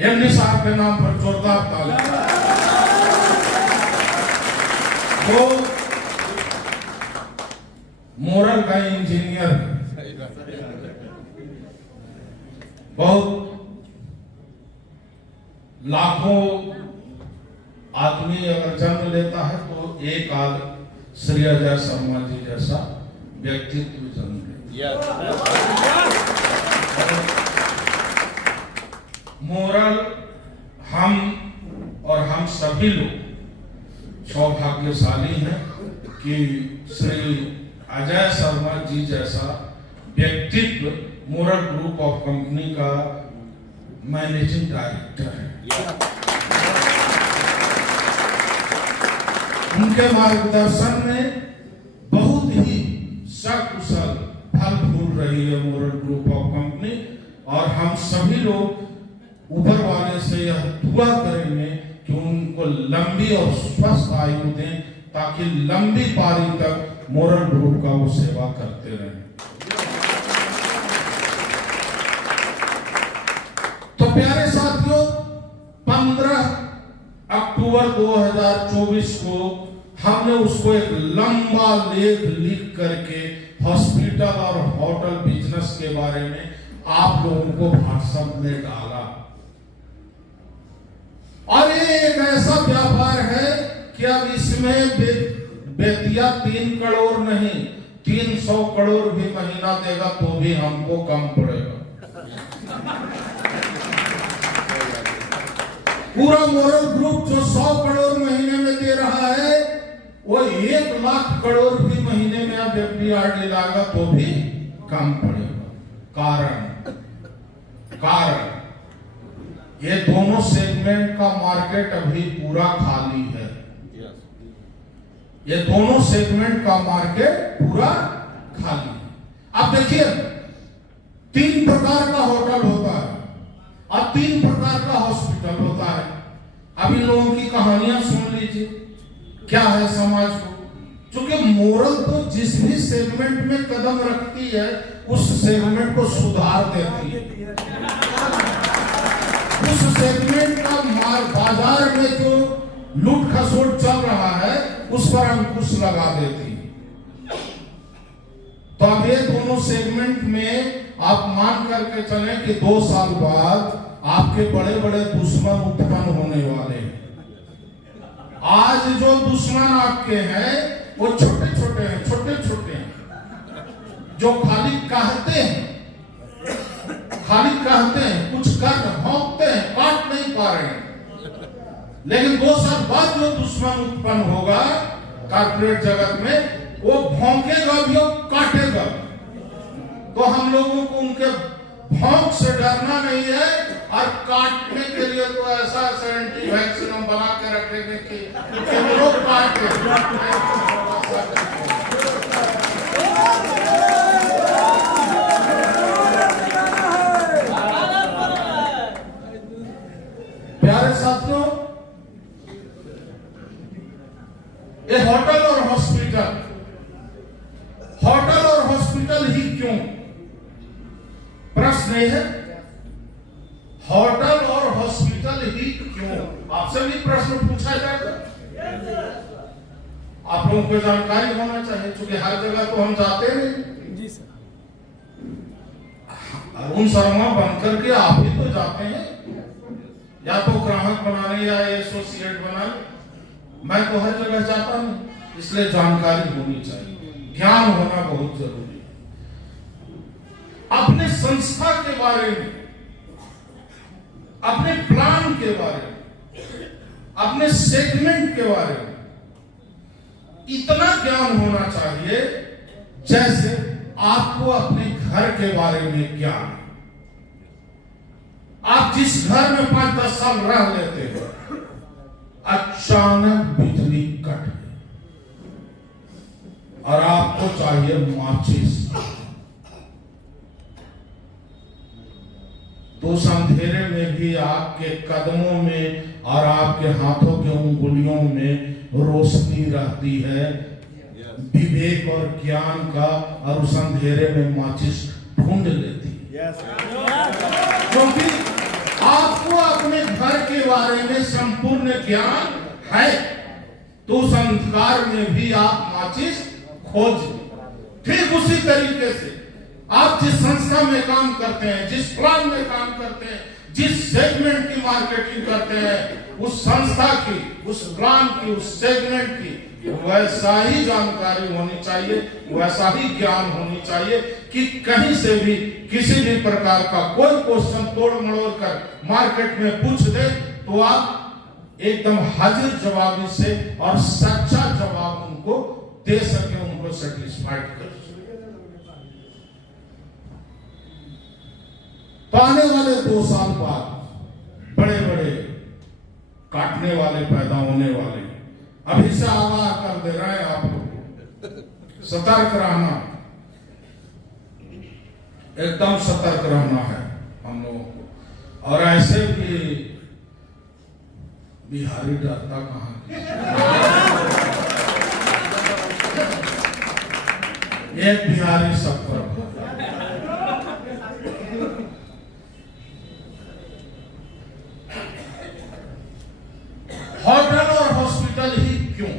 एमडी साहब के नाम पर जोरदार ताली। तो मोरल का इंजीनियर बहुत लाखों आदमी अगर जन्म लेता है तो एक आध श्री अजय शर्मा जी जैसा व्यक्तित्व जन्म लेता है। मोरल हम सभी लोग सौभाग्यशाली हैं कि श्री अजय शर्मा जी जैसा व्यक्तित्व मोरल ग्रुप ऑफ कंपनी का मैनेजिंग डायरेक्टर है। उनके मार्गदर्शन में बहुत ही सकुशल फल फूल रही है मोरल ग्रुप ऑफ कंपनी। और हम सभी लोग ऊपर वाले से यह दुआ करेंगे कि उनको लंबी और स्वस्थ आयु दें, ताकि लंबी पारी तक मोरल ग्रुप का वो सेवा करते रहें। तो प्यारे साथियों, 15 अक्टूबर 2024 को हमने उसको एक लंबा लेख लिख करके हॉस्पिटल और होटल बिजनेस के बारे में आप लोगों को व्हाट्सएप में डाला। और ये एक ऐसा व्यापार है कि अब इसमें बेतिया 3 करोड़ नहीं 300 करोड़ भी महीना देगा तो भी हमको कम पड़ेगा। पूरा मोरल ग्रुप जो 100 करोड़ महीने में दे रहा है, वो 1 लाख करोड़ भी महीने में अब FDRD लाएगा तो भी कम पड़ेगा। कारण ये दोनों सेगमेंट का मार्केट अभी पूरा खाली है। ये दोनों सेगमेंट का मार्केट पूरा खाली है। अब देखिए, 3 प्रकार का होटल होता है और 3 प्रकार का हॉस्पिटल होता है। अब इन लोगों की कहानियां सुन लीजिए, क्या है समाज को। क्योंकि मोरल तो जिस भी सेगमेंट में कदम रखती है उस सेगमेंट को सुधार देती है। उस सेगमेंट का बाजार में जो लूट खसोट चल रहा है उस पर अंकुश लगा देती है। तो अब ये दोनों सेगमेंट में आप मान करके चलें कि 2 साल बाद आपके बड़े बड़े दुश्मन उत्पन्न होने वाले हैं। आज जो दुश्मन आपके हैं वो छोटे छोटे हैं, जो खाली कहते हैं, कुछ कर भौंकते हैं, काट नहीं पा रहे हैं। लेकिन 2 साल बाद जो दुश्मन उत्पन्न होगा कॉर्पोरेट जगत में, वो भौंकेगा भी और काटेगा। तो हम लोगों को उनके भौंक से डरना नहीं है, और काटने के लिए तो ऐसा एंटी वैक्सीन हम बना के रखेंगे कि वो लोग काटे। प्यारे साथियों, ये होटल और हॉस्पिटल ही क्यों? प्रश्न है, होटल और हॉस्पिटल ही क्यों? आपसे भी प्रश्न पूछा जाएगा। आप लोगों को जानकारी होना चाहिए, क्योंकि हर जगह तो हम जाते नहीं। जी सर। अरुण शर्मा बनकर के आप ही तो जाते हैं, या तो ग्राहक बनाने या एसोसिएट बनाने। मैं तो हर जगह जाता नहीं, इसलिए जानकारी होनी चाहिए, ज्ञान होना बहुत जरूरी है। अपने संस्था के बारे में, अपने प्लान के बारे में, अपने सेगमेंट के बारे में इतना ज्ञान होना चाहिए जैसे आपको अपने घर के बारे में ज्ञान। आप जिस घर में 5-10 साल रह लेते हो, अचानक बिजली कट गई और आपको चाहिए माचिस, तो उस अंधेरे में भी आपके कदमों में और आपके हाथों के उंगलियों में रोशनी रहती है विवेक और ज्ञान का, और उस अंधेरे में माचिस ढूंढ लेती है। क्योंकि आपको अपने घर के बारे में संपूर्ण ज्ञान है, तो उस अंधकार में भी आप माचिस खोज। ठीक उसी तरीके से आप जिस संस्था में काम करते हैं, जिस प्लान में काम करते हैं, जिस सेगमेंट की मार्केटिंग करते हैं, उस संस्था की, उस प्लान की, उस सेगमेंट की वैसा ही जानकारी होनी चाहिए, वैसा ही ज्ञान होनी चाहिए कि कहीं से भी किसी भी प्रकार का कोई क्वेश्चन तोड़ मड़ोड़ कर मार्केट में पूछ दे तो आप एकदम हाजिर जवाबी से और सच्चा जवाब उनको दे सके, उनको सेटिस्फाइड कर सके। तो आने वाले 2 साल बाद बड़े बड़े काटने वाले पैदा होने वाले, अभी से आगाह कर दे रहे हैं आप लोग को, सतर्क रहना, एकदम सतर्क रहना है हम लोगों को। और ऐसे भी बिहारी डरता कहाँ एक बिहारी सब पर होटल और हॉस्पिटल ही क्यों?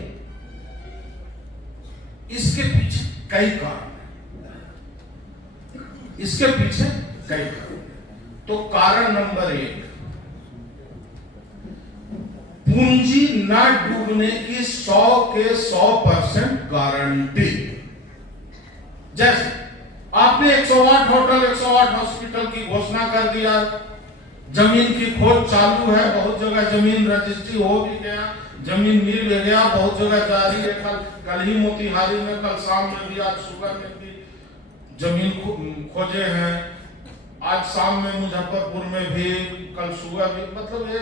इसके पीछे कई कारण हैं, इसके पीछे कई कारण। तो कारण नंबर 1, पूंजी न डूबने की 100 के 100% गारंटी। जैसे आपने 108 होटल 108 हॉस्पिटल की घोषणा कर दिया, जमीन की खोज चालू है, बहुत जगह जमीन रजिस्ट्री हो भी गया, जमीन मिल गया, बहुत जगह जारी है। कल ही मोतिहारी में, कल शाम में भी, आज सुबह में भी जमीन खोजे हैं, आज शाम में मुजफ्फरपुर में भी, कल सुबह भी, मतलब ये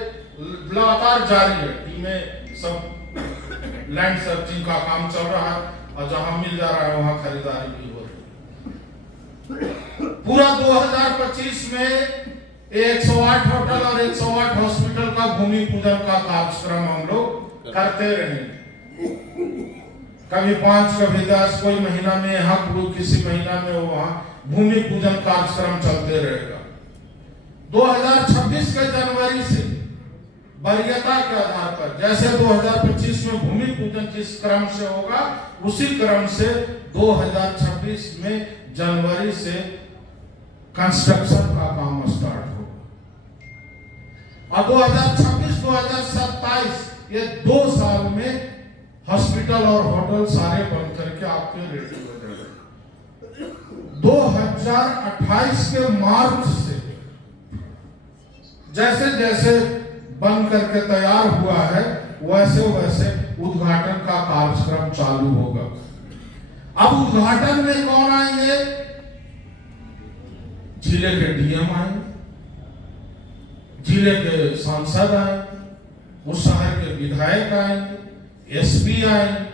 लगातार जारी है। टीमें सब लैंड सर्चिंग का काम चल रहा है और जहां मिल जा रहा है वहां खरीदारी भी हो रही है। पूरा 2025 में 108 होटल और 108 हॉस्पिटल का भूमि पूजन का कार्यक्रम हम लोग करते रहेंगे। कभी 5, कभी 10, कोई महीना में हक, किसी महीना में वहां भूमि पूजन कार्यक्रम चलते रहेगा। 2026 के जनवरी से वरीयता के आधार पर, जैसे 2025 में भूमि पूजन जिस क्रम से होगा, उसी क्रम से 2026 में जनवरी से कंस्ट्रक्शन का काम स्टार्ट होगा। और 2026-2027 ये 2 साल में हॉस्पिटल और होटल सारे बंद करके आपके रेडी हो जाएंगे। 2028 के मार्च से जैसे जैसे बन करके तैयार हुआ है, वैसे वैसे उद्घाटन का कार्यक्रम चालू होगा। अब उद्घाटन में कौन आएंगे? जिले के डीएम आएंगे, जिले के सांसद आएंगे, उस शहर के विधायक आएंगे, एसपी आएंगे,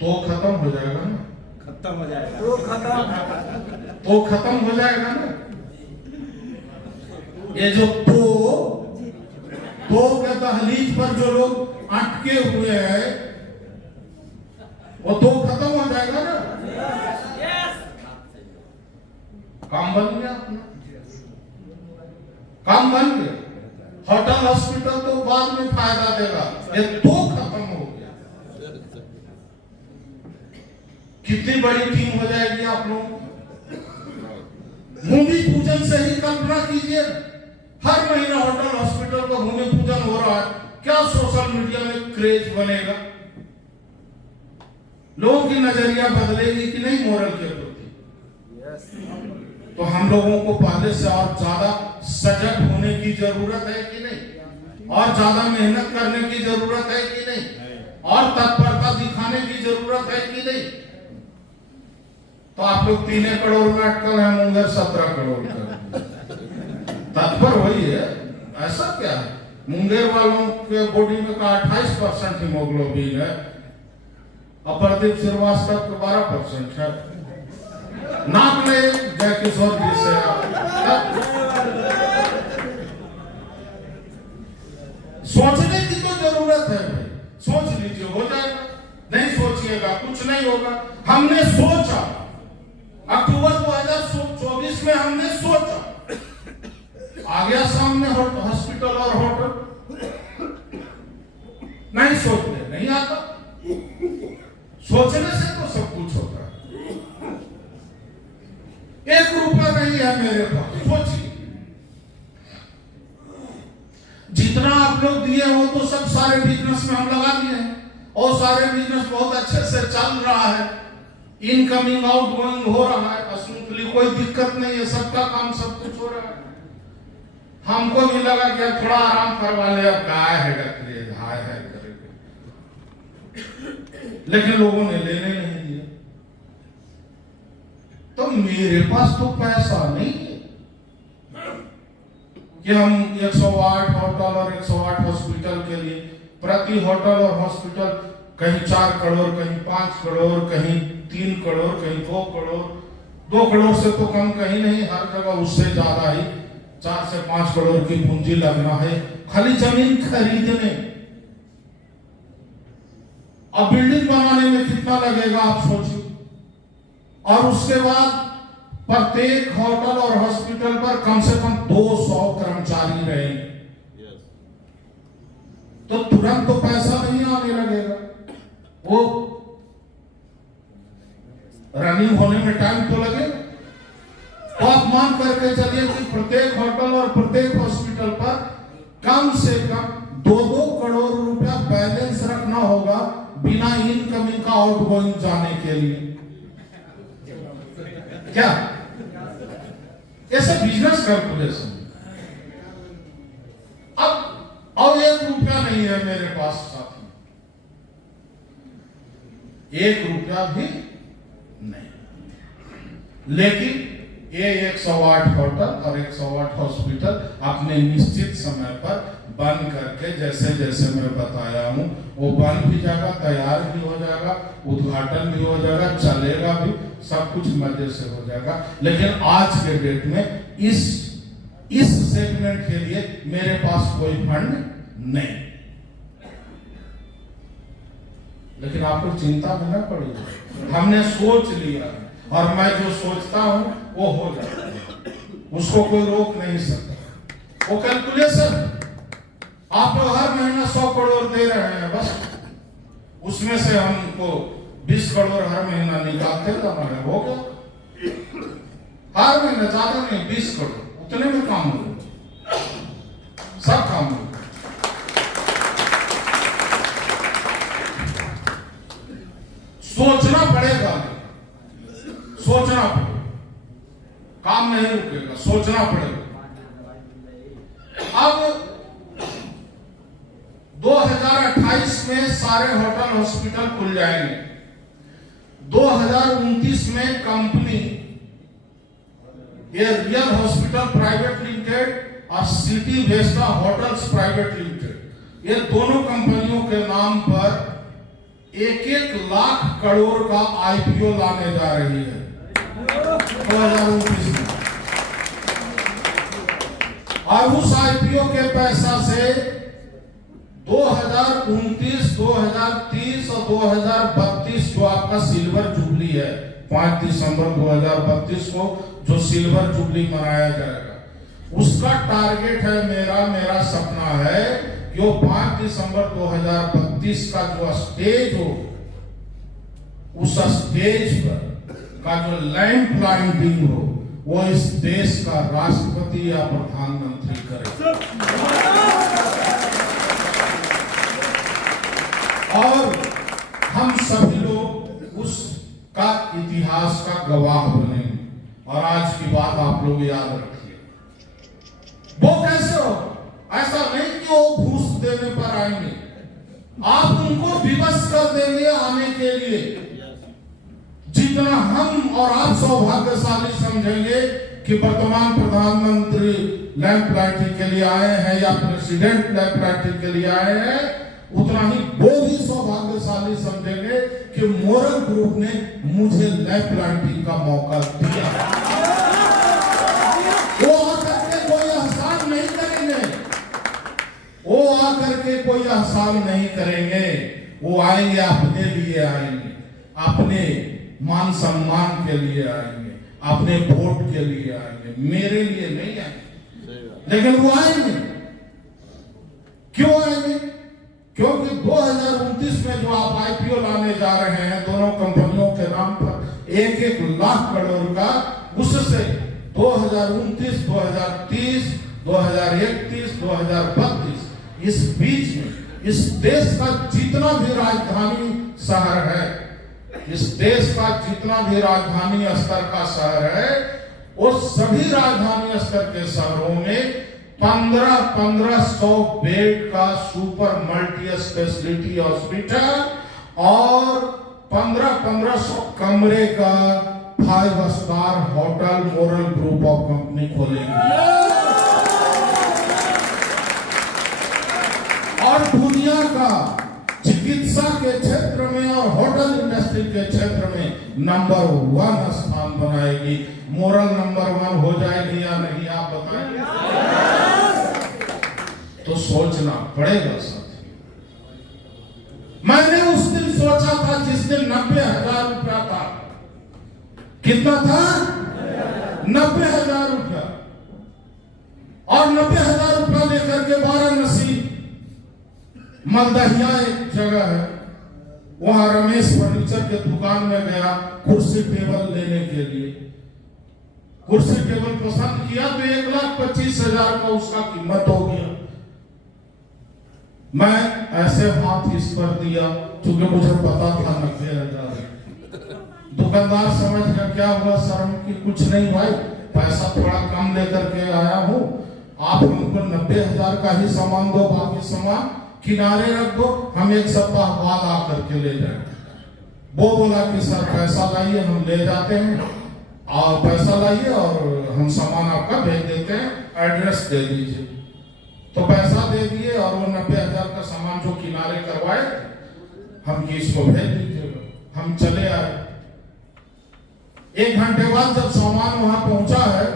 तो खत्म हो जाएगा ना, खत्म हो जाएगा, तो खत्म हो जाएगा ना। ये जो तो के दहलीज पर जो लोग अटके हुए हैं, वो तो खत्म हो जाएगा ना। काम बन गया अपना, काम बन गया। होटल हॉस्पिटल तो बाद में फायदा देगा, ये तो खत्म हो गया। कितनी बड़ी टीम हो जाएगी आप लोग। भूमि पूजन से ही कल्पना कीजिए, हर महीना होटल हॉस्पिटल का भूमि पूजन हो रहा है, क्या सोशल मीडिया में क्रेज बनेगा, लोगों की नजरिया बदलेगी कि नहीं मोरल के प्रति। तो हम लोगों को पहले से और ज्यादा सजग होने की जरूरत है कि नहीं, और ज्यादा मेहनत करने की जरूरत है कि नहीं, और तत्परता दिखाने की जरूरत है कि नहीं। तो आप लोग 3 करोड़ में अटकल है, मुंगेर 17 करोड़ का। तत्पर वही है, ऐसा क्या है। मुंगेर वालों के बॉडी में का 28% हीमोग्लोबिन है, अपर्दीप श्रीवास्तव के 12% है। नाप ले जय किशोर जी से, सोचने की तो जरूरत है भाई, सोच लीजिए हो जाएगा। नहीं सोचिएगा कुछ नहीं होगा। हमने सोचा, अक्टूबर 2024 में हमने सोचा, आ गया सामने हॉस्पिटल और होटल। नहीं सोचने नहीं आता, सोचने से तो सब कुछ होता है। 1 रुपया नहीं है मेरे पास, सोचिए जितना आप लोग दिए हो तो सब सारे बिजनेस में हम लगा दिए हैं, और सारे बिजनेस बहुत अच्छे से चल रहा है, इनकमिंग आउट गोइंग हो रहा है स्मूथली, कोई दिक्कत नहीं है, सबका काम सब कुछ हो रहा है। हमको भी लगा कि थोड़ा आराम करवा ले, अब गाय है डकले हाय है करेंगे, लेकिन लोगों ने लेने नहीं दिया। तो मेरे पास तो पैसा नहीं है कि हम 108 होटल और 108 हॉस्पिटल के लिए प्रति होटल और हॉस्पिटल कहीं 4 करोड़, कहीं 5 करोड़, कहीं 3 करोड़, कहीं 2 करोड़। 2 करोड़ से तो कम कहीं नहीं, हर जगह उससे ज्यादा ही 4 से 5 करोड़ की पूंजी लगना है खाली जमीन खरीदने। अब बिल्डिंग बनाने में कितना लगेगा आप सोचिए। और उसके बाद प्रत्येक होटल और हॉस्पिटल पर कम से कम 200 कर्मचारी रहेंगे। तो तुरंत तो पैसा नहीं आने लगेगा, वो रनिंग होने में टाइम तो लगेगा। तो आप मान करके चलिए कि प्रत्येक होटल और प्रत्येक हॉस्पिटल पर कम से कम 2-2 करोड़ रुपया बैलेंस रखना होगा बिना इनकमिंग का आउटगोइंग जाने के लिए। क्या ऐसे बिजनेस कैलकुलेशन। अब 1 रुपया नहीं है मेरे पास साथी, 1 रुपया भी नहीं, लेकिन ये 108 होटल और 108 हॉस्पिटल अपने निश्चित समय पर बन करके, जैसे जैसे मैं बताया हूं, वो बन भी जाएगा, तैयार भी हो जाएगा, उद्घाटन भी हो जाएगा, चलेगा भी, सब कुछ मजे से हो जाएगा। लेकिन आज के डेट में इस सेगमेंट के लिए मेरे पास कोई फंड नहीं। लेकिन आपको चिंता में न पड़ेगी, हमने सोच लिया और मैं जो सोचता हूं वो हो जाता है, उसको कोई रोक नहीं सकता। वो कैलकुलेशन आप लोग हर महीना 100 करोड़ दे रहे हैं, बस उसमें से हमको 20 करोड़ हर महीना निकालते जाना है, हो गया। हर महीना ज्यादा नहीं, 20 करोड़, उतने में काम हो, सब काम हो। सोचना पड़ेगा, सोचना पड़ेगा, काम नहीं रुकेगा, सोचना पड़ेगा। अब 2028 में सारे होटल हॉस्पिटल खुल जाएंगे। 2029 में कंपनी, ये रियल हॉस्पिटल प्राइवेट लिमिटेड और city Vesta hotels private limited, ये दोनों कंपनियों के नाम पर 1-1 लाख करोड़ का आईपीओ लाने जा रही है 2029 में। और उस आईपीओ के पैसा से 2029, 2030 और 2032 जो आपका सिल्वर जुबली है, 5 दिसंबर 2032 को जो सिल्वर जुबली मनाया जाएगा, उसका टारगेट है मेरा सपना है कि वो 5 दिसंबर 2032 का जो स्टेज हो, उस स्टेज पर का जो लैंड प्लांटिंग हो, वो इस देश का राष्ट्रपति या प्रधानमंत्री करे। और हम सभी लोग उसका इतिहास का गवाह बनेंगे। और आज की बात आप लोग याद रखिए, वो कैसे हो, ऐसा नहीं कि वो घूस देने पर आएंगे, आप उनको विवश कर देंगे आने के लिए। जितना हम और आप सौभाग्यशाली समझेंगे कि वर्तमान प्रधानमंत्री लैंड प्लांटिंग के लिए आए हैं या प्रेसिडेंट लैंड प्लांटिंग के लिए आए हैं, उतना ही वो भी सौभाग्यशाली समझेंगे कि मोरल ग्रुप ने मुझे लैंड प्लांटिंग का मौका दिया। वो आकर के कोई एहसान नहीं करेंगे, वो आकर के कोई एहसान नहीं करेंगे, वो आएंगे अपने लिए आएंगे, अपने मान सम्मान के लिए आएंगे, अपने वोट के लिए आएंगे, मेरे लिए नहीं आएंगे। लेकिन वो आएंगे, क्यों आएंगे? क्योंकि 2029 में जो आप आईपीओ लाने जा रहे हैं दोनों कंपनियों के नाम पर 1-1 लाख करोड़ का, उससे 2029, 2030, 2031, 2032 इस बीच में इस देश का जितना भी राजधानी शहर है, इस देश का जितना भी राजधानी स्तर का शहर है, वो सभी राजधानी स्तर के शहरों में 1500 बेड का सुपर मल्टी स्पेशलिटी हॉस्पिटल और 1500 कमरे का 5 star hotel moral group of company खोलेंगे। और दुनिया का का चिकित्सा के क्षेत्र में और होटल इंडस्ट्री के क्षेत्र में नंबर 1 स्थान बनाएगी। मोरल नंबर 1 हो जाएगी या नहीं, आप बताएं। तो सोचना पड़ेगा साथी। मैंने उस दिन सोचा था जिस दिन 90,000 रुपया था। कितना था? 90,000 रुपया। और 90,000 रुपया लेकर के वाराणसी मलदहिया एक जगह है, वहां रमेश फर्नीचर के दुकान में गया कुर्सी टेबल लेने के लिए। कुर्सी टेबल पसंद किया तो 1,25,000 का उसका कीमत हो गया। मैं ऐसे हाथ इस पर दिया क्योंकि मुझे पता था 90,000। दुकानदार समझ कर क्या हुआ, शर्म की कुछ नहीं भाई, पैसा थोड़ा कम लेकर के आया हूं, आप हमको 90,000 का ही सामान दो, बाकी सामान किनारे रख दो, हम एक सप्ताह बाद आकर के ले जाएंगे। वो बोला कि सर पैसा लाइए, हम ले जाते हैं, और पैसा लाइए और हम सामान आपका भेज देते हैं, एड्रेस दे दीजिए। तो पैसा दे दिए और वो 90,000 का सामान जो किनारे करवाए हम कि इसको भेज दीजिएगा। हम चले आए। 1 घंटे बाद जब सामान वहां पहुंचा है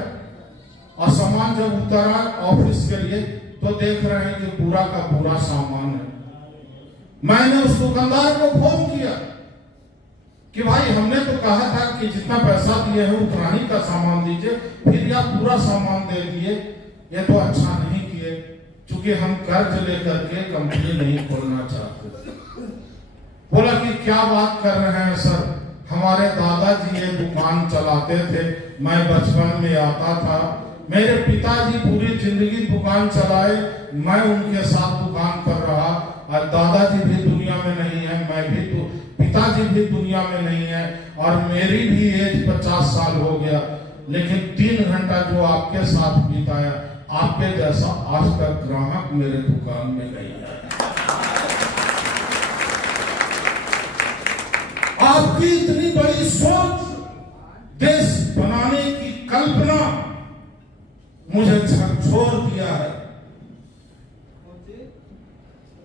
और सामान जब उतरा ऑफिस के लिए तो देख रहे हैं कि पूरा का पूरा सामान है। मैंने उस दुकानदार को फोन किया कि भाई हमने तो कहा था कि जितना पैसा दिए हैं उतना ही का सामान दीजिए, फिर आप पूरा सामान दे दिए, ये तो अच्छा नहीं किए, क्योंकि हम कर्ज लेकर के कंपनी नहीं खोलना चाहते। बोला कि क्या बात कर रहे हैं सर, हमारे दादाजी ये दुकान चलाते थे, मैं बचपन में आता था, मेरे पिताजी पूरी जिंदगी दुकान चलाए, मैं उनके साथ दुकान पर रहा, और दादाजी भी दुनिया में नहीं है, मैं भी तो पिताजी भी दुनिया में नहीं है, और मेरी भी एज 50 साल हो गया, लेकिन 3 घंटा जो आपके साथ बिताया, आपके जैसा आज तक ग्राहक मेरे दुकान में नहीं आया। आपकी इतनी बड़ी सोच, देश बनाने की कल्पना मुझे झकझोर दिया है,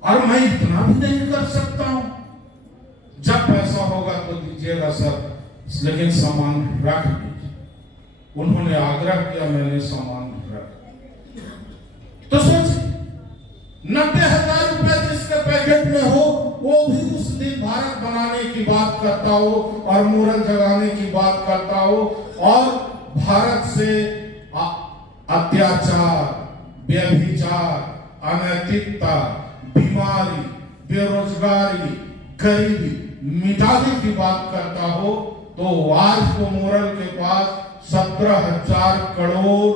और मैं इतना भी नहीं कर सकता हूं। जब पैसा होगा तो दीजिएगा सर, लेकिन सामान रख दीजिए। उन्होंने आग्रह किया, मैंने सामान रख। तो सोच 90,000 रुपए जिसके पैकेट में हो, वो भी उस दिन भारत बनाने की बात करता हो और मोरल जगाने की बात करता हो, और भारत से अत्याचार, व्यभिचार, अनैतिकता, बीमारी, बेरोजगारी, गरीबी मिटाने की बात करता हो, तो आज तो मोरल के पास 17,000 करोड़,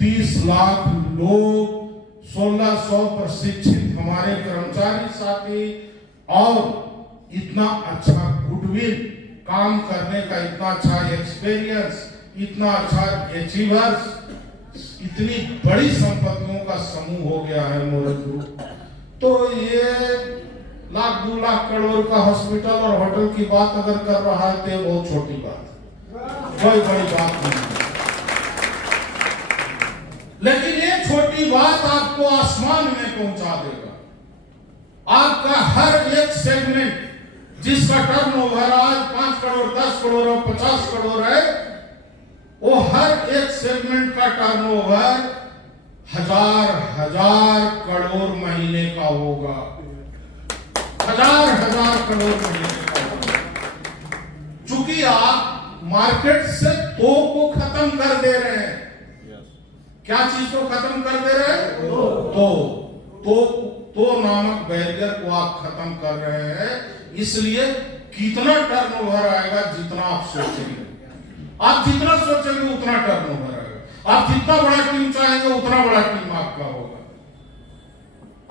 30 लाख लोग, 1,600 प्रशिक्षित हमारे कर्मचारी साथी, और इतना अच्छा गुडविल, काम करने का इतना अच्छा एक्सपीरियंस, इतना अच्छा अचीवर्स, इतनी बड़ी संपत्तियों का समूह हो गया है मोरल ग्रुप। तो ये 1,00,000 2 लाख करोड़ का हॉस्पिटल और होटल की बात अगर कर रहा है तो बहुत छोटी बात है, कोई बड़ी बात नहीं। लेकिन ये छोटी बात आपको आसमान में पहुंचा देगा। आपका हर एक सेगमेंट जिसका टर्नओवर आज 5 करोड़, 10 करोड़ और 50 करोड़ है, वो हर एक सेगमेंट का टर्नओवर 1,000 करोड़ महीने का होगा। 1,000 करोड़ महीने का होगा। चूंकि आप मार्केट से तो को खत्म कर दे रहे हैं। क्या चीज को खत्म कर दे रहे हैं? तो नामक बैरियर को आप खत्म कर रहे हैं। इसलिए कितना टर्नओवर आएगा, जितना आप सोचेंगे, आप जितना सोचेंगे उतना टर्नओवर आएगा। आप जितना बड़ा टीम चाहेंगे उतना बड़ा टीम आपका होगा।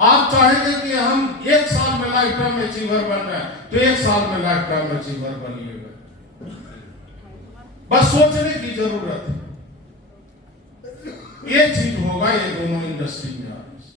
आप चाहेंगे कि हम 1 साल में लाइफ टाइम अचीवर बन रहे हैं, तो 1 साल में लाइफ टाइम अचीवर बनिएगा। बस सोचने की जरूरत है। ये चीज होगा ये दोनों इंडस्ट्री में।